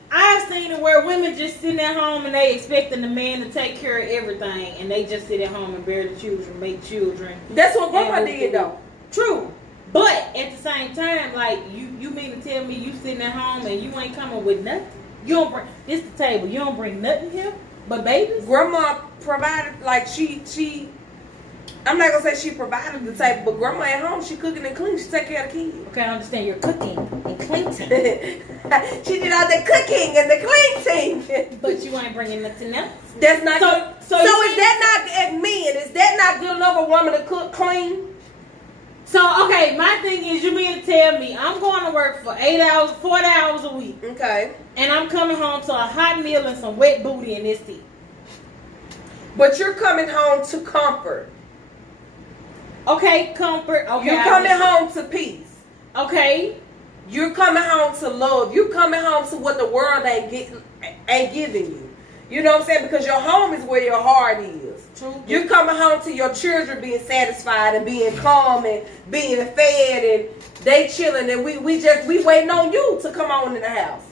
I've seen it where women just sitting at home and they expecting the man to take care of everything, and they just sit at home and bear the children, make children. That's what grandma did though. True. But at the same time, like you mean to tell me you sitting at home and you ain't coming with nothing? You don't bring this the table. You don't bring nothing here but babies. Grandma provided, like she. I'm not gonna say she provided the table, but grandma at home, she cooking and cleaning. She take care of the kids. Okay, I understand you're cooking and cleaning. She did all the cooking and the cleaning. But you ain't bringing nothing else. That's not good. So is mean, that not, as men, is that not good enough for a woman to cook, clean? So, okay, my thing is, you mean to tell me I'm going to work for 8 hours, 40 hours a week. Okay. And I'm coming home to a hot meal and some wet booty in this tea. But you're coming home to comfort. Okay, comfort. Okay, you're coming home to peace. Okay. You're coming home to love. You're coming home to what the world ain't giving you. You know what I'm saying? Because your home is where your heart is. True. You're coming home to your children being satisfied and being calm and being fed and they chilling and we waiting on you to come on in the house.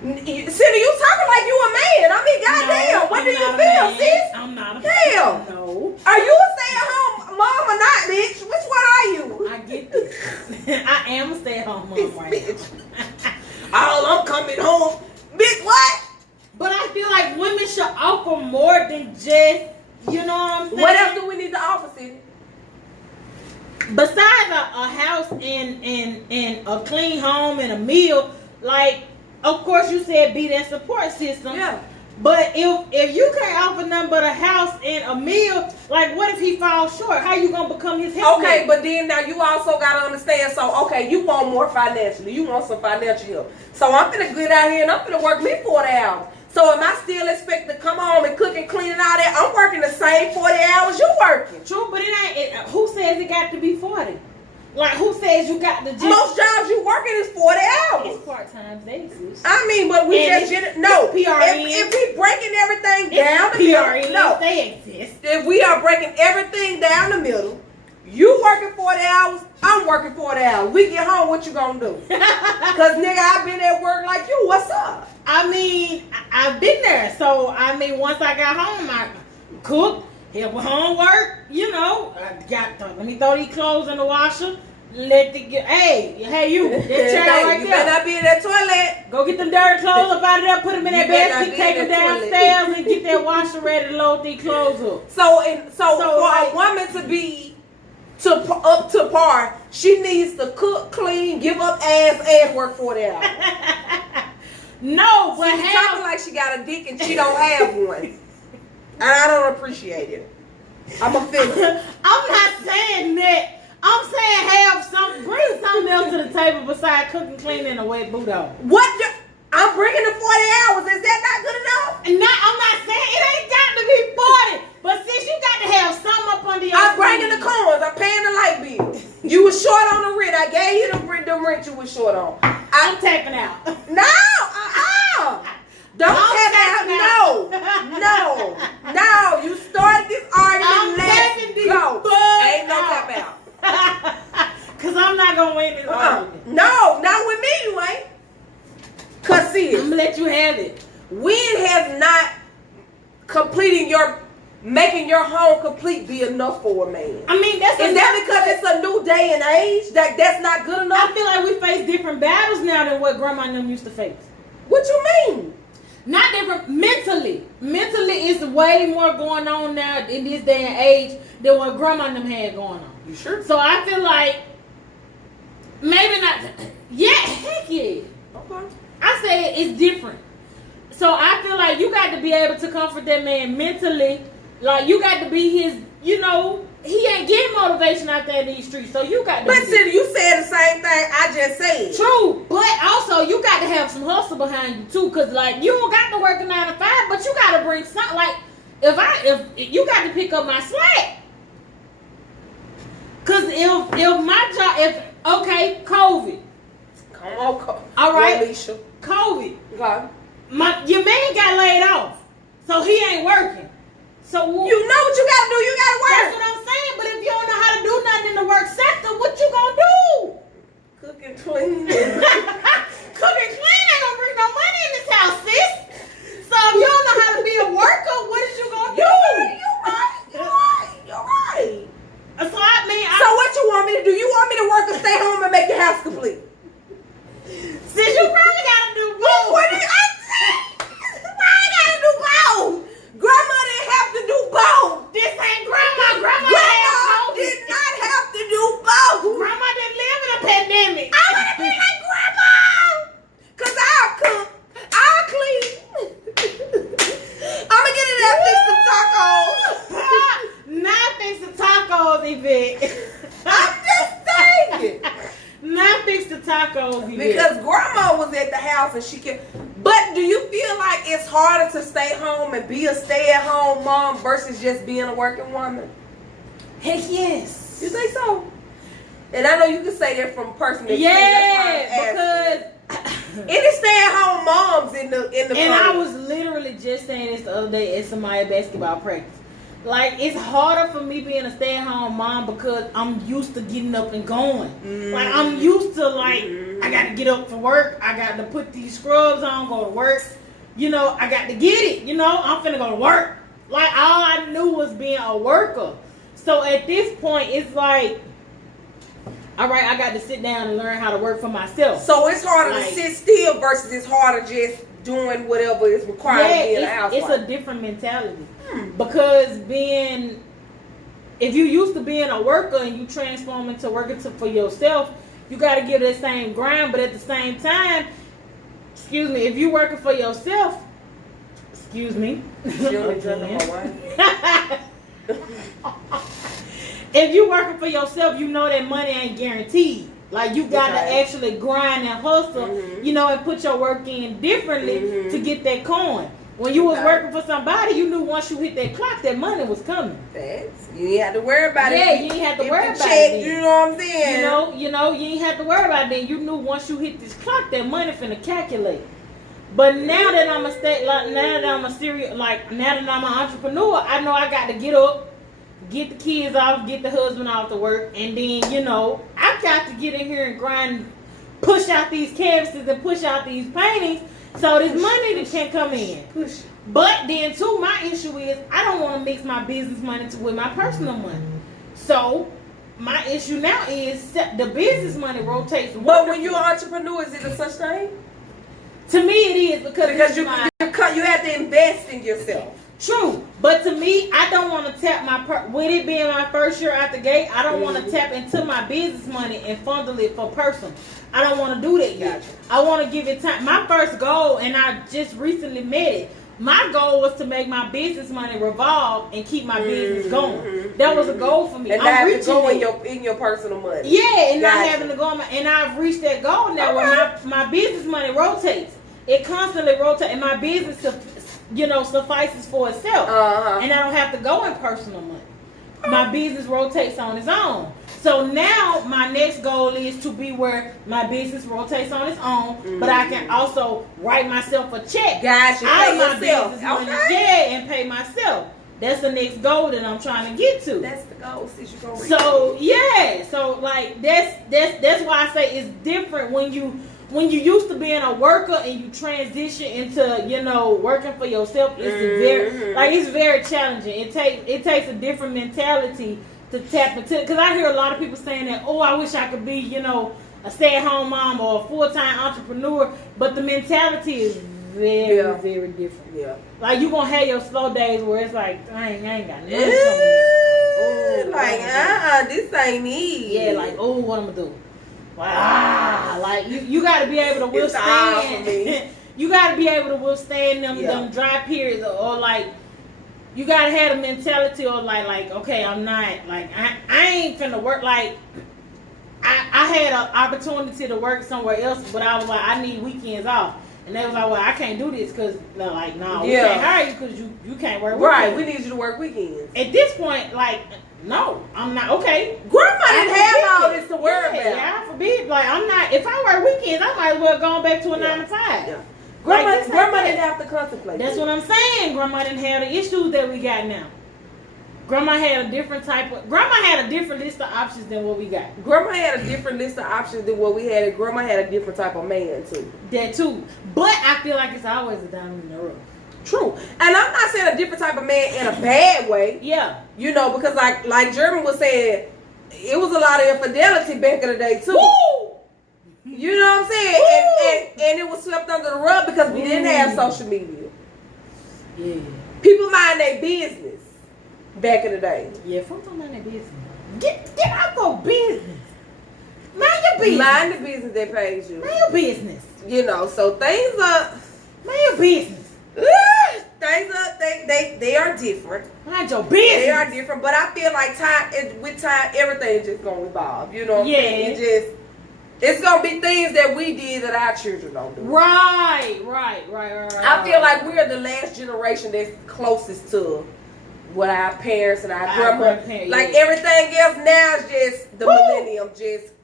Cindy, you talking like you a man. I mean, goddamn, what do you feel, sis? I'm not a man. No. Are you a stay-at-home mom or not, bitch? Which one are you? I get this. I am a stay-at-home mom right bitch. I'm coming home. Bitch, what? But I feel like women should offer more than just, you know what I'm saying? What else do we need to offer, Cindy? Besides a house and a clean home and a meal, like, of course you said be that support system. Yeah. But if you can't offer nothing but a house and a meal, like what if he falls short? How you gonna become his help? Okay, but then now you also gotta understand. So okay, you want more financially. You want some financial help. So I'm gonna get out here and I'm gonna work me 40 hours. So am I still expect to come home and cook and clean and all that? I'm working the same 40 hours you working. True, but it ain't. Who says it got to be 40? Like, who says you got the just... Most jobs you working is 40 hours. It's part-time, they exist. I mean, but we And just didn't. No, PRN. if we breaking everything down the PRN, middle, no. they exist. If we are breaking everything down the middle, you working 40 hours, I'm working 40 hours. We get home, what you gonna do? Cause nigga, I've been at work like you. What's up? I mean, I've been there. So, I mean, once I got home, I cooked, help with homework, you know. Let me throw these clothes in the washer. Hey, you, that child right you there. better not be in that toilet. Go get them dirty clothes up out of there, put them in that You better not basket, be take in them that toilet. downstairs, and get that washer ready to load these clothes up. So for like, a woman to be up to par, she needs to cook, clean, give up ass, and work 40 hours. No, but She's talking like she got a dick and she don't have one, and I don't appreciate it. I'm offended. I'm not saying that. I'm saying bring something else to the table besides cooking, cleaning, and a wet boot on. I'm bringing the 40 hours. Is that not good enough? And I'm not saying it ain't got to be 40, but since you got to have something up under your I'm bringing sleeve. the coins. I'm paying the light bill. You was short on the rent. I gave you the rent you was short on. I'm tapping out. No, don't tap out. No. You started this argument. Let's go. Ain't no tap out. Cause I'm not gonna win this argument. No, not with me, you ain't. Cause see, I'm gonna let you have it. when has not making your home complete be enough for a man? I mean, Is that because it's a new day and age? That's not good enough? I feel like we face different battles now than what grandma and them used to face. What you mean? Not different mentally. Mentally is way more going on now in this day and age than what grandma and them had going on. You sure? So I feel like maybe not. Yeah, heck yeah. Okay. I said it's different. So I feel like you got to be able to comfort that man mentally. Like you got to be his, you know, he ain't getting motivation out there in these streets. So you got to But see, you said the same thing I just said. True, but also you got to have some hustle behind you too, cause like you don't got to work a 9 to 5, but you got to bring something. Like if you got to pick up my slack, cause if my job, okay, COVID. Come on, All right, Alicia. COVID. Okay. Your man got laid off, so he ain't working. So You know what you gotta do. You gotta work. that's what I'm saying. But if you don't know how to do nothing in the work sector, what you gonna do? Cook and clean. Cook and clean ain't gonna bring no money in this house, sis. So if you don't know how to be a worker, what is you gonna do? You're right. So I mean, So what you want me to do? You want me to work or stay home and make your house complete? sis, you probably gotta do both. What did I say? Why I gotta do both? Grandma didn't have to do both. This ain't grandma. Grandma Did not have to do both. Grandma didn't live in a pandemic. I want to be like grandma. Cause I'll cook. I'll clean. I'ma get in there and fix some tacos. Not fix the tacos, Yvette. I'm just saying. Not fix the tacos, Yvette. Because grandma was at the house and she can. But do you feel like it's harder to stay home and be a stay-at-home mom versus just being a working woman? Heck yes. You think so? And I know you can say that from personal experience. Yeah, because any stay-at-home moms in the and I was literally just saying this the other day at somebody's basketball practice. Like, it's harder for me being a stay-at-home mom because I'm used to getting up and going. Mm-hmm. Like, I'm used to, like, I got to get up for work. I got to put these scrubs on, go to work. You know, I got to get it. You know, I'm finna go to work. Like, all I knew was being a worker. So, at this point, it's like, all right, I got to sit down and learn how to work for myself. So, it's harder Like, to sit still versus it's harder just doing whatever is required to be in the house. It's a different mentality. Because if you used to being a worker and you transform into working for yourself, you got to give that same grind. But at the same time, if you working for yourself, if you working for yourself, you know that money ain't guaranteed. Like, you got to actually grind and hustle, you know, and put your work in differently to get that coin. When you was working for somebody, you knew once you hit that clock, that money was coming. You ain't have to worry about it. Yeah, you ain't have to worry about check, it. You know what I'm saying? You ain't have to worry about it. Then you knew once you hit this clock, that money finna calculate. But now that I'm now that I'm an entrepreneur, I know I got to get up, get the kids off, get the husband off to work, and then I got to get in here and grind, push out these canvases and push out these paintings. So this money that can come in. Push. But then too, my issue is I don't want to mix my business money with my personal money. So my issue now is the business money rotates. But when you're an entrepreneur, is it a such thing? To me, it is because you have to invest in yourself. True, but to me, I don't want to tap with it being my first year out the gate. I don't want to tap into my business money and funnel it for personal. I don't want to do that yet. Gotcha. I want to give it time. My first goal, and I just recently met it. My goal was to make my business money revolve and keep my business going. That was a goal for me. And not having to go in your personal money. Yeah, and not having to go and I've reached that goal now where my business money rotates. It constantly rotates, and my business suffices for itself. And I don't have to go in personal money. My business rotates on its own. So now my next goal is to be where my business rotates on its own, but I can also write myself a check out of my business money, and pay myself. That's the next goal that I'm trying to get to. That's the goal. So like that's why I say it's different when you used to being a worker and you transition into working for yourself. It's very challenging. It takes a different mentality to tap into, because I hear a lot of people saying that, I wish I could be a stay-at-home mom or a full-time entrepreneur, but the mentality is very, very different. Yeah. Like you gonna have your slow days where it's like I ain't got nothing. This ain't me. Yeah, like what I'm gonna do? Like you got to be able to withstand. You got to be able to withstand them dry periods, or like you got to have a mentality of like okay, I'm not like I ain't finna work like. I had an opportunity to work somewhere else, but I was like, I need weekends off. And they was like, well, I can't do this because they're like, no, we can't hire you because you can't work weekends. Right, we need you to work weekends. At this point, like, no, I'm not. Okay. Grandma didn't have all this to worry about. Yeah, I forbid. Like, I'm not. If I work weekends, I might as well go back to a 9 to 5. Yeah. Grandma didn't have to contemplate. That's what I'm saying. Grandma didn't have the issues that we got now. Grandma had a different list of options than what we got. Grandma had a different list of options than what we had, and Grandma had a different type of man too. That too. But I feel like it's always a diamond in the rough. True. And I'm not saying a different type of man in a bad way. Yeah. Because like German was saying, it was a lot of infidelity back in the day too. Woo! You know what I'm saying? And it was swept under the rug because we didn't have social media. Yeah. People mind their business. Back in the day. Yeah, folks don't mind their business. Get out for business. Mind your business. Mind the business that pays you. Mind your business. So things are... Mind your business. Things are... They are different. Mind your business. They are different, but I feel like with time, everything is just going to evolve. You know what I'm saying? It's going to be things that we did that our children don't do. Right. I feel like we're the last generation that's closest to... what our parents and our grandma, like everything else now is just the millennium, just.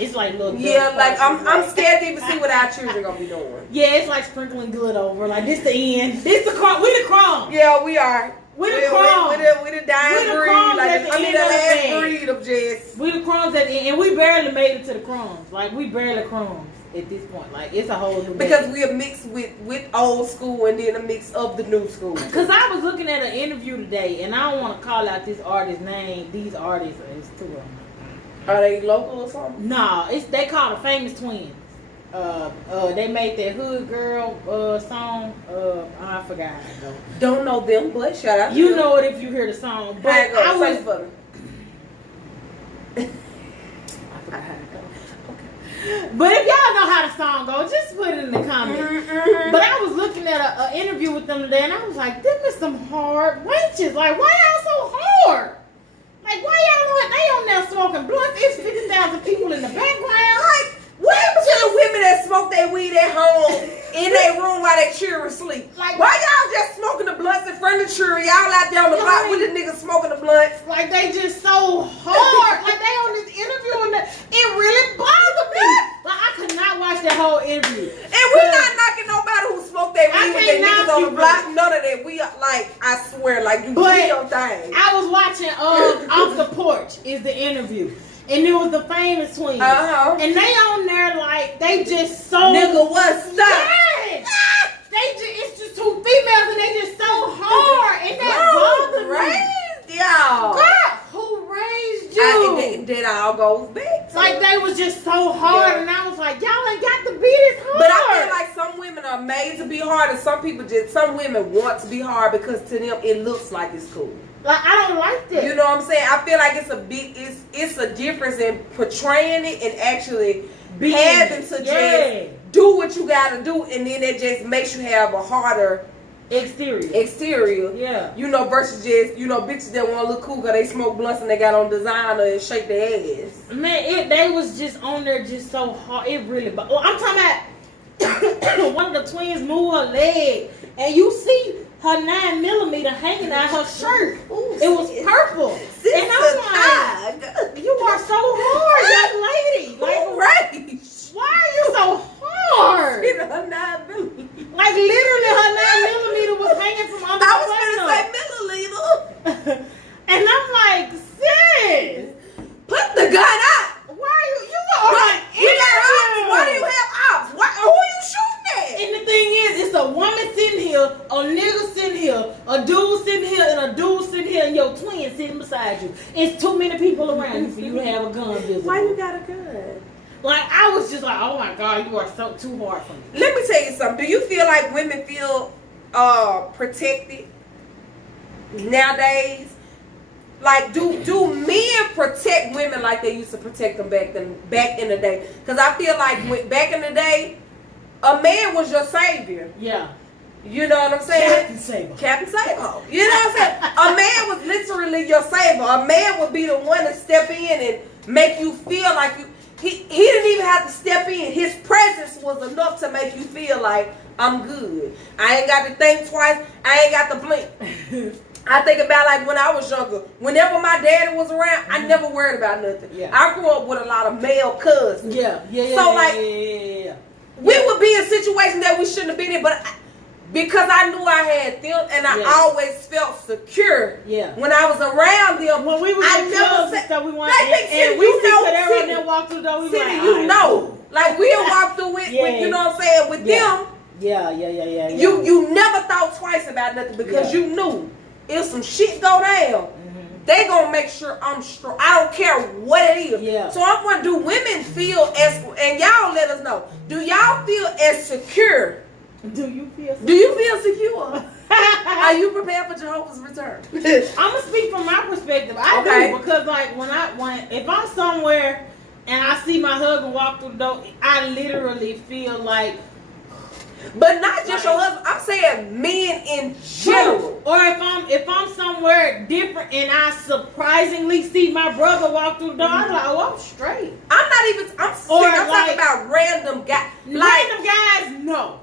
It's like little. Yeah, like I'm scared to even see what our children gonna be doing. Yeah, it's like sprinkling good over. Like this the end. This the crumb. We the crumb. Yeah, we are. We the crumb. We the dying breed. Like the last breed of just. We the crumbs at the end, and we barely made it to the crumbs. Like we barely crumbs at this point. Like it's a whole new. Because we are mixed with old school and then a mix of the new school. Because I was looking at an interview today, and I don't want to call out this artist's name. These artists, it's two of them. Are they local or something? No, they called the Famous Twins. They made that Hood Girl song. I forgot how it goes. Don't know them, but shout out to you them. know it if you hear the song. But I was. For me. I forgot how it goes. Okay. But if y'all know how the song goes, just put it in the comments. But I was looking at an interview with them today, and I was like, them is some hard wenches. Like, why y'all so hard? Like, why y'all they on there smoking blunts? It's 50,000 people in the background. Like, what happened to the women that smoke their weed at home in their room while they children sleep. Like, why y'all just smoking the blunts in front of the children? Y'all out there on the block with the niggas smoking the blunts. Like they just so hard. Like they on this interview and it really bothered me. Like I could not watch that whole interview. And we not knocking nobody who smoked their weed with their niggas on the block. None of that. We are, like, I swear, like you do your thing. I was watching Off the Porch is the interview. And it was the famous twins. And they on there like they just so nigga, what's up? Yes. It's just two females and they just so hard. And that bothered me. Y'all. God, who raised you? That all goes back. Like they was just so hard, and I was like, y'all ain't got to be this hard. But I feel like some women are made to be hard, and some women want to be hard because to them it looks like it's cool. Like I don't like that. You know what I'm saying? I feel like it's a difference in portraying it and actually having to just do what you gotta do, and then it just makes you have a harder exterior. Yeah. You know, versus just, you know, bitches that want to look cool because they smoke blunts and they got on designer and shake their ass. Man, they was just on there just so hard. It really. Well, I'm talking about one of the twins move her leg, and you see her 9mm hanging out her shirt. Ooh, it was purple. And I'm like, you are so hard, young lady. Like, right. Why are you so hard? Her 9mm. Like literally, her 9mm was hanging from under. I was gonna say milliliter. And I'm like, sis, put the gun out. Why are you got ops? Why do you have ops? Who are you shooting at? And the thing is, it's a woman sitting here, a nigga sitting here, a dude sitting here, and a dude sitting here, and your twin sitting beside you. It's too many people around you for you to have a gun visible. Why you got a gun? Like, I was just like, oh my God, you are so too hard for me. Let me tell you something. Do you feel like women feel protected nowadays? Like, do men protect women like they used to protect them back in the day? Because I feel like back in the day, a man was your savior. Yeah. You know what I'm saying? Captain Sabo. You know what I'm saying? A man was literally your savior. A man would be the one to step in and make you feel like you. He didn't even have to step in. His presence was enough to make you feel like, I'm good. I ain't got to think twice. I ain't got to blink. I think about like when I was younger. Whenever my daddy was around, I never worried about nothing. Yeah. I grew up with a lot of male cousins. Yeah. So like, we would be in situations that we shouldn't have been in, but because I knew I had them, and I always felt secure. Yeah. When I was around them, when we was in clubs and stuff, we wanted, and we see know, Cadero and then walk through the door. We City, like, you know, like we'll walk through it. With, you know what I'm saying? With them, yeah. You never thought twice about nothing because you knew if some shit go down, they gonna make sure I'm strong. I don't care what it is. Yeah. So I'm gonna do women feel as, and y'all let us know. Do y'all feel as secure? Do you feel secure? Are you prepared for Jehovah's return? I'm gonna speak from my perspective. I do, because like if I'm somewhere and I see my husband walk through the door, I literally feel like. But not just your husband. I'm saying men in general. Or if I'm somewhere different and I surprisingly see my brother walk through the door, I'm like, oh, I'm straight. I'm talking about random guys. Random guys, no.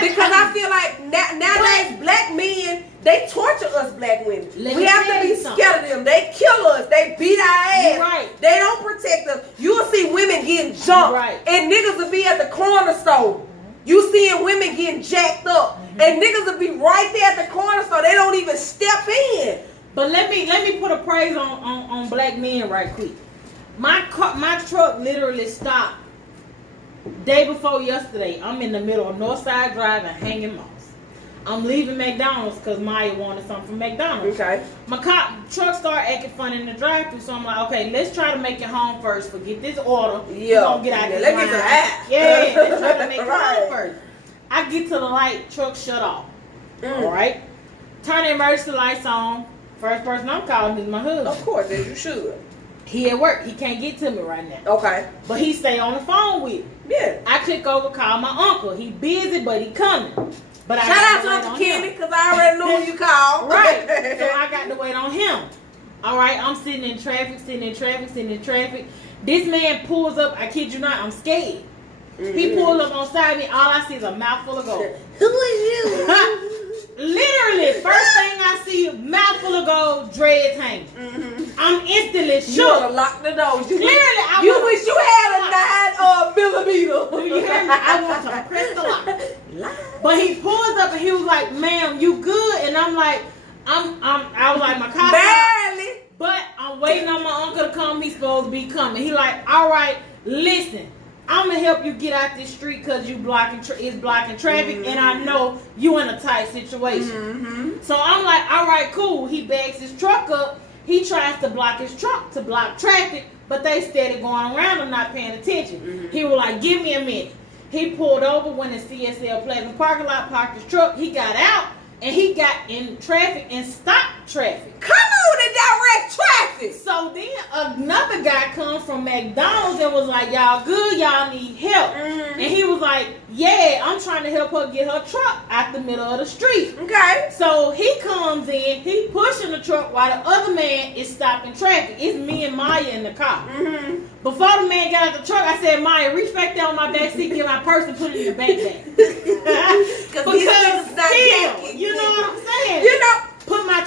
Because I feel like nowadays black men, they torture us black women. We have to be scared of them. They kill us. They beat our ass. Right. They don't protect us. You'll see women getting jumped. Right. And niggas will be at the corner store. You seeing women getting jacked up. And niggas will be right there at the corner store. They don't even step in. But let me put a praise on black men right quick. My truck literally stopped day before yesterday. I'm in the middle of Northside Drive and Hanging Moss. I'm leaving McDonald's because Maya wanted something from McDonald's. Okay. My truck started acting funny in the drive-thru, so I'm like, okay, let's try to make it home first. Forget this order. Yeah. We're gonna get out this Let's line. get to that. Yeah, let's try to make it Right. home first. I get to the light, truck shut off. All right. Turn the emergency lights on. First person I'm calling is my husband. Of course, as you should. He at work. He can't get to me right now. Okay. But he stay on the phone with me. Yeah. I click over, call my uncle. He busy, but he coming. But Shout out to Uncle Kenny, because I already knew who you called. Right. So I got to wait on him. All right. I'm sitting in traffic. This man pulls up. I kid you not. I'm scared. He pulled up on side of me. All I see is a mouthful of gold. Who is you? Literally, first thing I see, mouthful of gold, dreads hanging. I'm instantly shook. You wanna lock the door. Clearly, I you wanna- wish you had a 9 millimeter. Do you hear me? I want to press the lock. But he pulls up and he was like, "Ma'am, you good?" And I'm like, I was like, my car. Barely. But I'm waiting on my uncle to come. He's supposed to be coming. He like, "All right, listen, I'm gonna help you get out this street because you blocking it's blocking traffic, and I know you in a tight situation." So I'm like, "All right, cool." He backs his truck up. He tries to block his truck to block traffic, but they steady going around him, not paying attention. He was like, "Give me a minute." He pulled over, went in CSL Plaza parking lot, parked his truck. He got out. And he got in traffic and stopped traffic. Come on and direct traffic. So then another guy comes from McDonald's and was like, "Y'all good? Y'all need help?" And he was like, "Yeah, I'm trying to help her get her truck out the middle of the street." Okay. So he comes in, he pushing the truck while the other man is stopping traffic. It's me and Maya in the car. Before the man got out the truck, I said, "Maya, reach back there on my back seat, get my purse and put it in the backpack." Because still, you know what I'm saying? You know, put my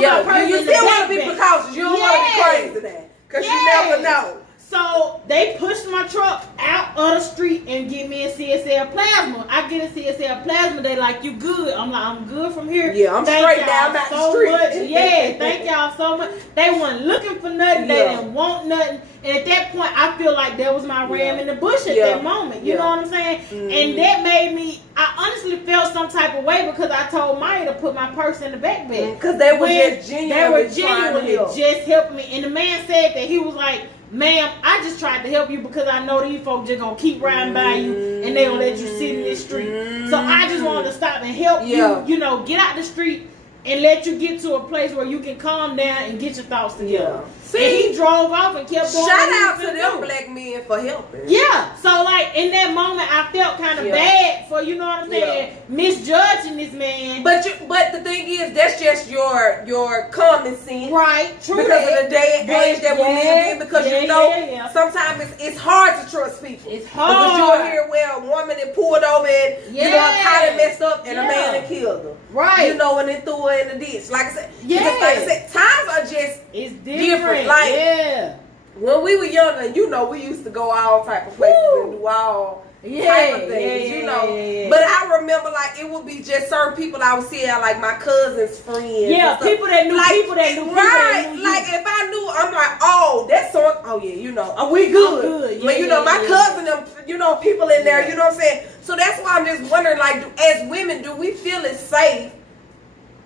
yeah, purse you in the still want to be backpack. precautious. You don't want to be crazy then. Because you never know. So they pushed my truck out of the street and get me a CSL Plasma. I get a CSL Plasma. They like, "You good?" I'm like, "I'm good from here." Yeah, I'm Thank straight y'all down that so street. much. Yeah, thank y'all so much. They wasn't looking for nothing. They Yeah. didn't want nothing. And at that point, I feel like that was my ram in the bush at that moment. You know what I'm saying? And that made me, I honestly felt some type of way because I told Maya to put my purse in the backpack. Because they were When just they genuinely were genuinely trying to help. just helping me. And the man said that he was like, "Ma'am, I just tried to help you because I know these folks just gonna keep riding by you and they gonna let you sit in this street. So I just wanted to stop and help you, you know, get out the street and let you get to a place where you can calm down and get your thoughts together." See? And he drove off and kept going. Shout out to them black men for helping. Yeah. So like in that moment I felt kind of bad for, you know what I'm saying, misjudging this man. But the thing is, that's just your common sense. Right, true. Because of the day and age that we live in, because you know sometimes it's hard to trust people. It's hard. Because you'll hear where a woman that pulled over and you know kind of messed up and a man that killed her. Right. You know, when they threw her in the ditch. Like I said, Yeah. because like I said, times are just It's different. Like when we were younger, you know, we used to go all type of places and do all type of things, you know. But I remember like it would be just certain people I would see at like my cousin's friends. Yeah, people that knew like, people that knew people right. that knew Like if I knew, I'm like, oh, that's so. Oh yeah, you know, we good. Good. But you know, my cousin, them, you know, people in there, you know what I'm saying. So that's why I'm just wondering, like, as women, do we feel as safe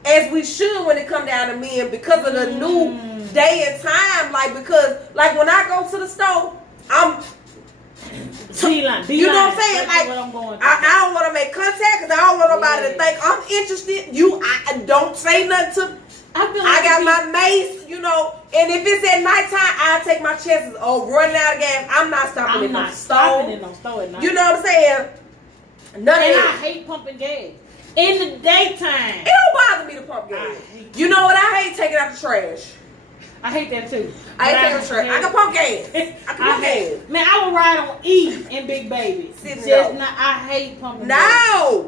as we should when it come down to men because of the new day and time? Like because like when I go to the store, you know what I'm saying? Like I don't want to make contact because I don't want nobody to think I'm interested. I don't say nothing to. I got my mace, you know, and if it's at nighttime, I'll take my chances of running out of gas. I'm not stopping in no store at night. You know what I'm saying? None of I hate pumping gas. In the daytime. It don't bother me to pump gas. You know what? I hate taking out the trash. I hate that too. I hate taking out the trash. I can pump gas. I can pump gas. Man, I would ride on E in Big Baby. I hate pumping gas.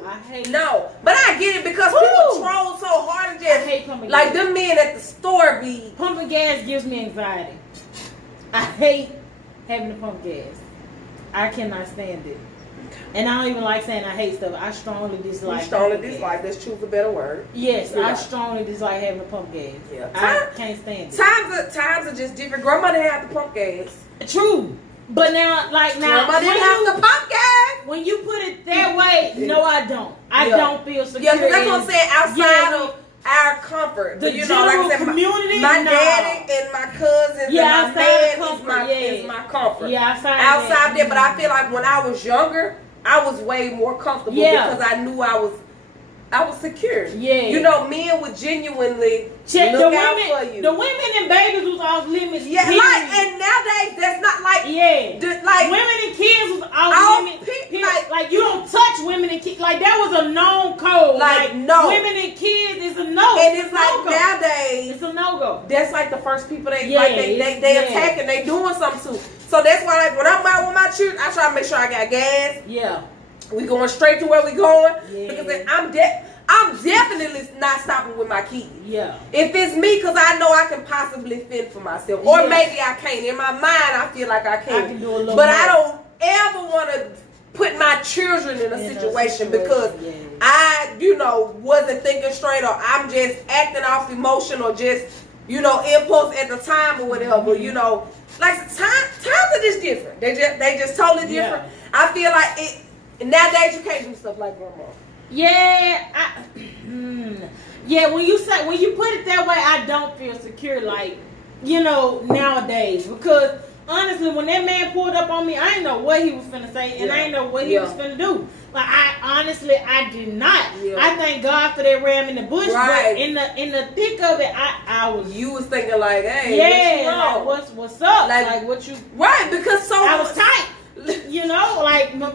I hate but I get it because people troll so hard and just I hate pumping like gas. them men at the store be pumping gas gives me anxiety. I hate having to pump gas. I cannot stand it. And I don't even like saying I hate stuff. I strongly dislike. You strongly dislike. Let's choose a better word. Yes, I strongly dislike having to pump gas. Yeah, I can't stand it. Times are just different. Grandma didn't have to pump gas. True, but now Grandma didn't have to pump gas. When you put it that way, no, I don't. I don't feel secure. Yeah, that's what I'm saying. Outside of our comfort, the you know, like I said, community, my daddy and my cousins and my man is my comfort. Yeah, outside there. But I feel like when I was younger, I was way more comfortable because I knew I was I was secure. Yeah. You know, men would genuinely Check look the out women. for you. The women and babies was off limits. Yeah, period. like, and nowadays that's not like, Yeah. like women and kids was off off limits. pe- Like you don't touch women and kids. Like that was a known code. Like, no. Women and kids is a no. and it's like no-go. nowadays. It's a no go. That's like the first people they Yeah, like they yeah. attacking, they doing something to. So that's why like when I'm out with my children, I try to make sure I got gas. Yeah. We going straight to where we going Yeah. because I'm definitely not stopping with my kids. Yeah. If it's me, because I know I can possibly fend for myself, or Yeah. maybe I can't. In my mind, I feel like I can. I can do a little but more. I don't ever want to put my children in a situation because yeah. I, wasn't thinking straight, or I'm just acting off emotion, or just, impulse at the time or whatever. Mm-hmm. Like times are just different. They just totally different. Yeah. I feel like it nowadays you can't do stuff like grandma. Yeah, yeah. When you put it that way, I don't feel secure. Like, nowadays, because honestly, when that man pulled up on me, I didn't know what he was finna say, and I didn't know what he was finna do. Like, I did not. Yeah. I thank God for that ram in the bush, right. But in the thick of it, I was. You was thinking like, hey, like, what's up? Like what you? Right, because I was tight. Like my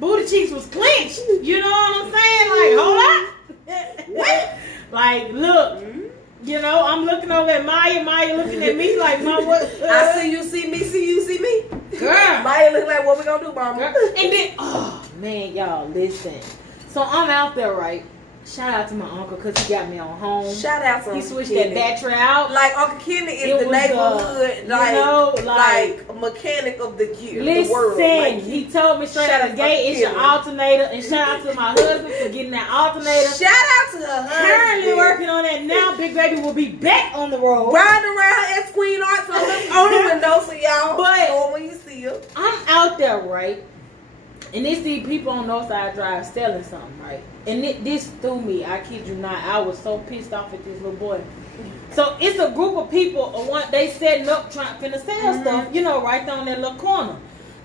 booty cheeks was clenched. You know what I'm saying? Like, hold up. What? Like, look. I'm looking over at Maya. Maya looking at me like, Mom, what? I see you, see me, see you, see me. Girl. Maya look like, what we gonna do, Mama? Girl. And then, oh, man, y'all, listen. So I'm out there, right? Shout out to my uncle because he got me on home. Shout out to He switched that battery out. Like Uncle Kenny is the neighborhood, like mechanic of the year, listen, the world. Like, he told me straight out the gate, it's your alternator. And shout out to my husband for getting that alternator. Shout out to her husband. Currently working on that now. Big Baby will be back on the road. Riding around her S Queen Arts on the window, so y'all know when you see her. I'm out there, right? And they see people on Northside Drive selling something, right? And this threw me. I kid you not. I was so pissed off at this little boy. So it's a group of people. They setting up, trying to sell stuff. Right there on that little corner.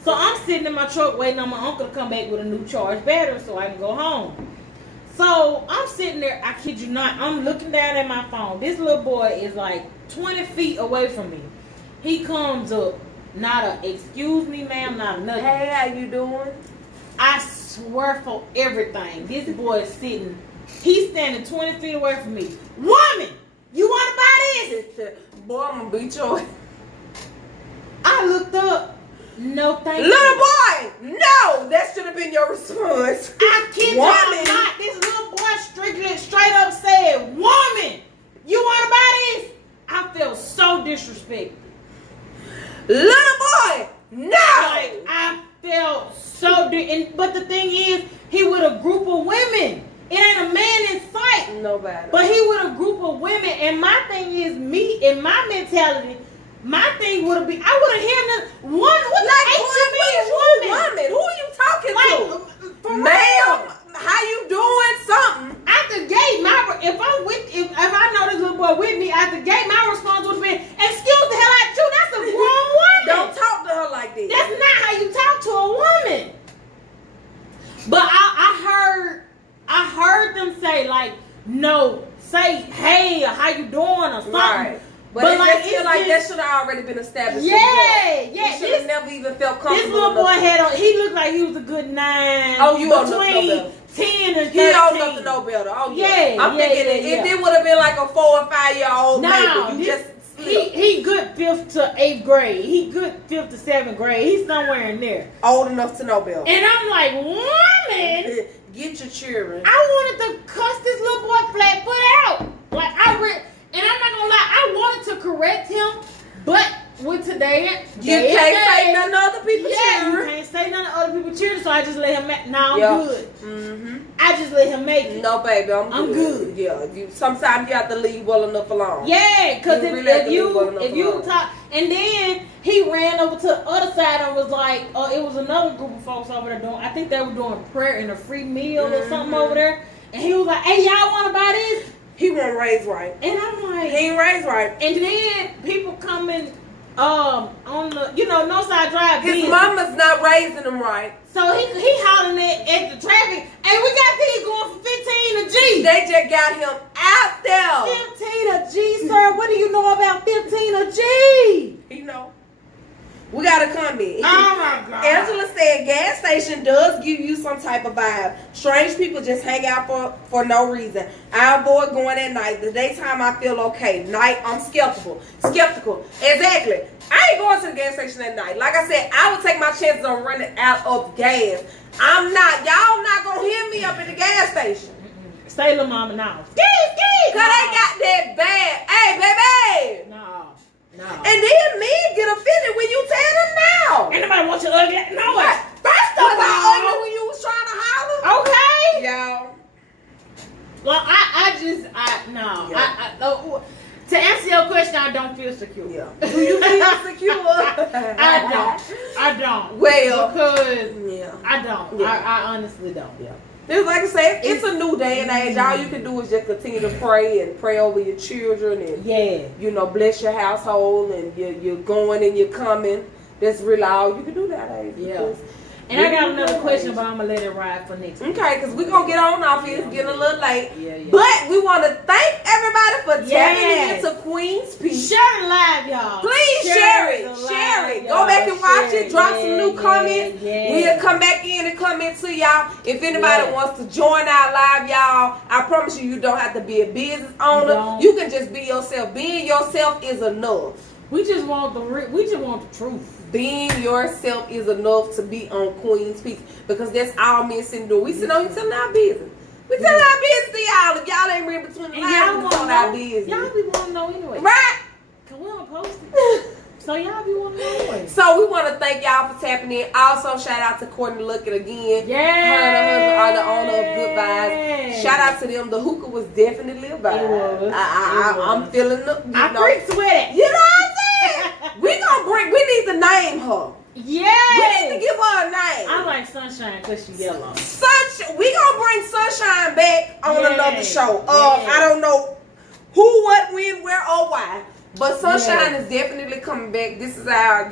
So I'm sitting in my truck waiting on my uncle to come back with a new charged battery so I can go home. So I'm sitting there. I kid you not. I'm looking down at my phone. This little boy is like 20 feet away from me. He comes up. Not a excuse me, ma'am. Not a nothing. Hey, how you doing? I swear for everything, this boy is sitting, he's standing 20 feet away from me. Woman, you want to buy this? Boy, I'm gonna beat your. I looked up. No, thank you. Little boy, no, that should have been your response. I kid you not. This little boy straight up said, "Woman, you want to buy this?" I felt so disrespected. Little boy, no. Like, I felt so but the thing is, he with a group of women. It ain't a man in sight. Nobody. But he with a group of women, and my thing is, me in my mentality, my thing would have been, I would have hit him one. What like, the woman? Who are you talking to? Ma'am, how you doing? Something at the gate. If I know this little boy with me at the gate, my response would have been, "Excuse the hell out of you. That's a grown woman. Don't talk to her like this. That's not how you talk to a woman." But I heard them say like, "No, say hey, or how you doing or something." Right. But like, feel like that should have already been established. Yeah. You should have never even felt comfortable. This little boy he looked like he was a good 9. Oh, you don't know better. 10 and 13. He old enough to know better. Oh yeah. I'm thinking if it would have been like a 4 or 5 year old baby, he good 5th to 8th grade. He good 5th to 7th grade. He's somewhere in there. Old enough to know better. And I'm like, woman, get your children. I wanted to cuss this little boy flat foot out. Like and I'm not gonna lie, I wanted to correct him, but with today, you can't say none of other people's children. You can't say none of other people's children, so I just let him make. I'm good. Mm-hmm. I just let him make it. No, baby, I'm good. Yeah, sometimes you have to leave well enough alone. Yeah, because if you talk, and then he ran over to the other side and was like, it was another group of folks over there doing. I think they were doing prayer and a free meal or something over there, and he was like, "Hey, y'all want to buy this?" He wasn't raised right. And I'm like, he ain't raised right. And then people coming on the Northside Drive. His business. mama's not raising him right. So he hollering at the traffic. Hey, we got these going for 15 a G. They just got him out there. 15 a G, sir. What do you know about 15 a G? You know. We got a comment. Oh my God. Angela said gas station does give you some type of vibe. Strange people just hang out for no reason. I avoid going at night. The daytime I feel okay. Night I'm skeptical. Exactly. I ain't going to the gas station at night. Like I said, I would take my chances on running out of gas. Y'all not gonna hear me up at the gas station. Say little mama now. Cause they got that bad. Hey, baby. No. And then men get offended when you tell them no. Ain't nobody want you ugly. No. What? First of all, ugly when you was trying to holler. Okay. Y'all. Well, no. To answer your question, I don't feel secure. Yeah. Do you feel secure? I don't. Well, because yeah. I don't. Yeah. I honestly don't. Yeah. It's like I say, it's a new day and age. All you can do is just continue to pray and pray over your children and bless your household and you're going and you're coming. That's really all you can do nowadays. Yeah. And I got another question, but I'm gonna let it ride for next week. Okay, because we're gonna get on off here. It's getting a little late. Yeah. But we want to thank everybody for tapping into Queen's Peace. Share it live, y'all. Please share it. Go back and watch it. Drop some new comments. We'll come back in and comment to y'all. If anybody wants to join our live, y'all, I promise you don't have to be a business owner. You can just be yourself. Being yourself is enough. We just want the truth. Being yourself is enough to be on Queen's Peace because that's all men sitting doing. We sit on here telling our business. We telling our business to y'all. If y'all ain't read between the lines, we telling our business. Y'all be wanting to know anyway. Right? Cause we don't post it. So y'all be wanting to know anyway. So we want to thank y'all for tapping in. Also, shout out to Courtney Luckett again. Yeah. Her and her husband are the owner of Good Vibes. Shout out to them. The hookah was definitely a vibe. It was. I'm feeling the. I freaked with it. You know what I'm saying? We need to name her. Yeah. We need to give her a name. I like Sunshine because she's yellow. We gonna bring Sunshine back on another show. Yeah. I don't know who, what, when, where, or why. But Sunshine is definitely coming back. This is our,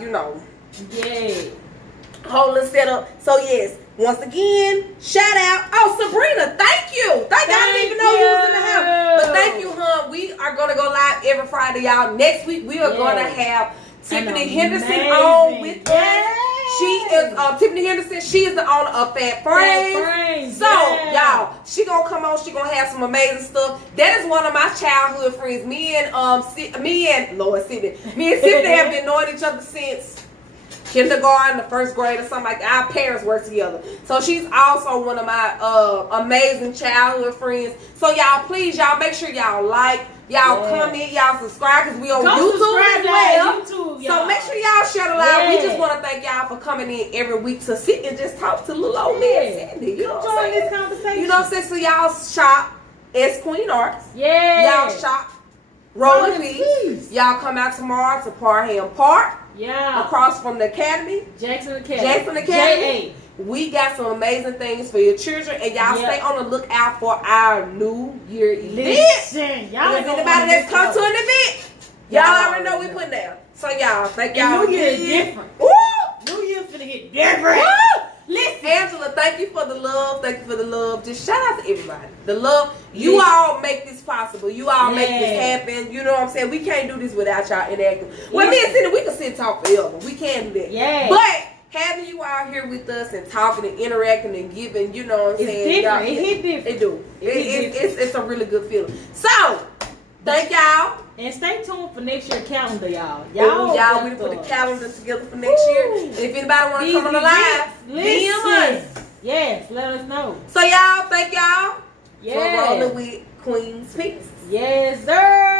whole little setup. So yes, once again, shout out. Oh, Sabrina, thank you. I didn't even know you was in the house. But thank you, hon. We are gonna go live every Friday, y'all. Next week we are gonna have Tiffany Henderson on with us. She is Tiffany Henderson. She is the owner of Fat Frames. So y'all, she gonna come on. She gonna have some amazing stuff. That is one of my childhood friends. Me and Sydney have been knowing each other since kindergarten, the first grade, or something like that. Our parents work together. So she's also one of my amazing childhood friends. So y'all, please, y'all make sure y'all like. Y'all comment, y'all subscribe because we on YouTube as well. So make sure y'all share the live. We just want to thank y'all for coming in every week to sit and just talk to little old man Cindy. You know what I'm saying? This conversation. You know what I'm saying? So y'all shop S Queen Arts. Yeah. Y'all shop Rolling Peace. Y'all come out tomorrow to Parham Park. Yeah. Across from the Academy. Jackson Academy. JA. We got some amazing things for your children, and y'all stay on the lookout for our New Year event. Listen, y'all ain't anybody that's come to an event, y'all already know we put down. So y'all, thank y'all. New Year is different. Woo! New Year's finna hit different. Woo! Listen, Angela, thank you for the love. Thank you for the love. Just shout out to everybody. The love. You all make this possible. You all make this happen. You know what I'm saying? We can't do this without y'all interacting. Well, me and Cindy, we can sit and talk forever. We can do that. Yeah. But having you out here with us and talking and interacting and giving, you know what I'm saying? Different. It hit different. It do. It's a really good feeling. So, thank y'all. And stay tuned for next year's calendar, y'all. Y'all, we put a calendar together for next year. And if anybody want to come on the live, DM us. Yes, let us know. So, y'all, thank y'all for rolling with Queen's Peace. Yes, sir.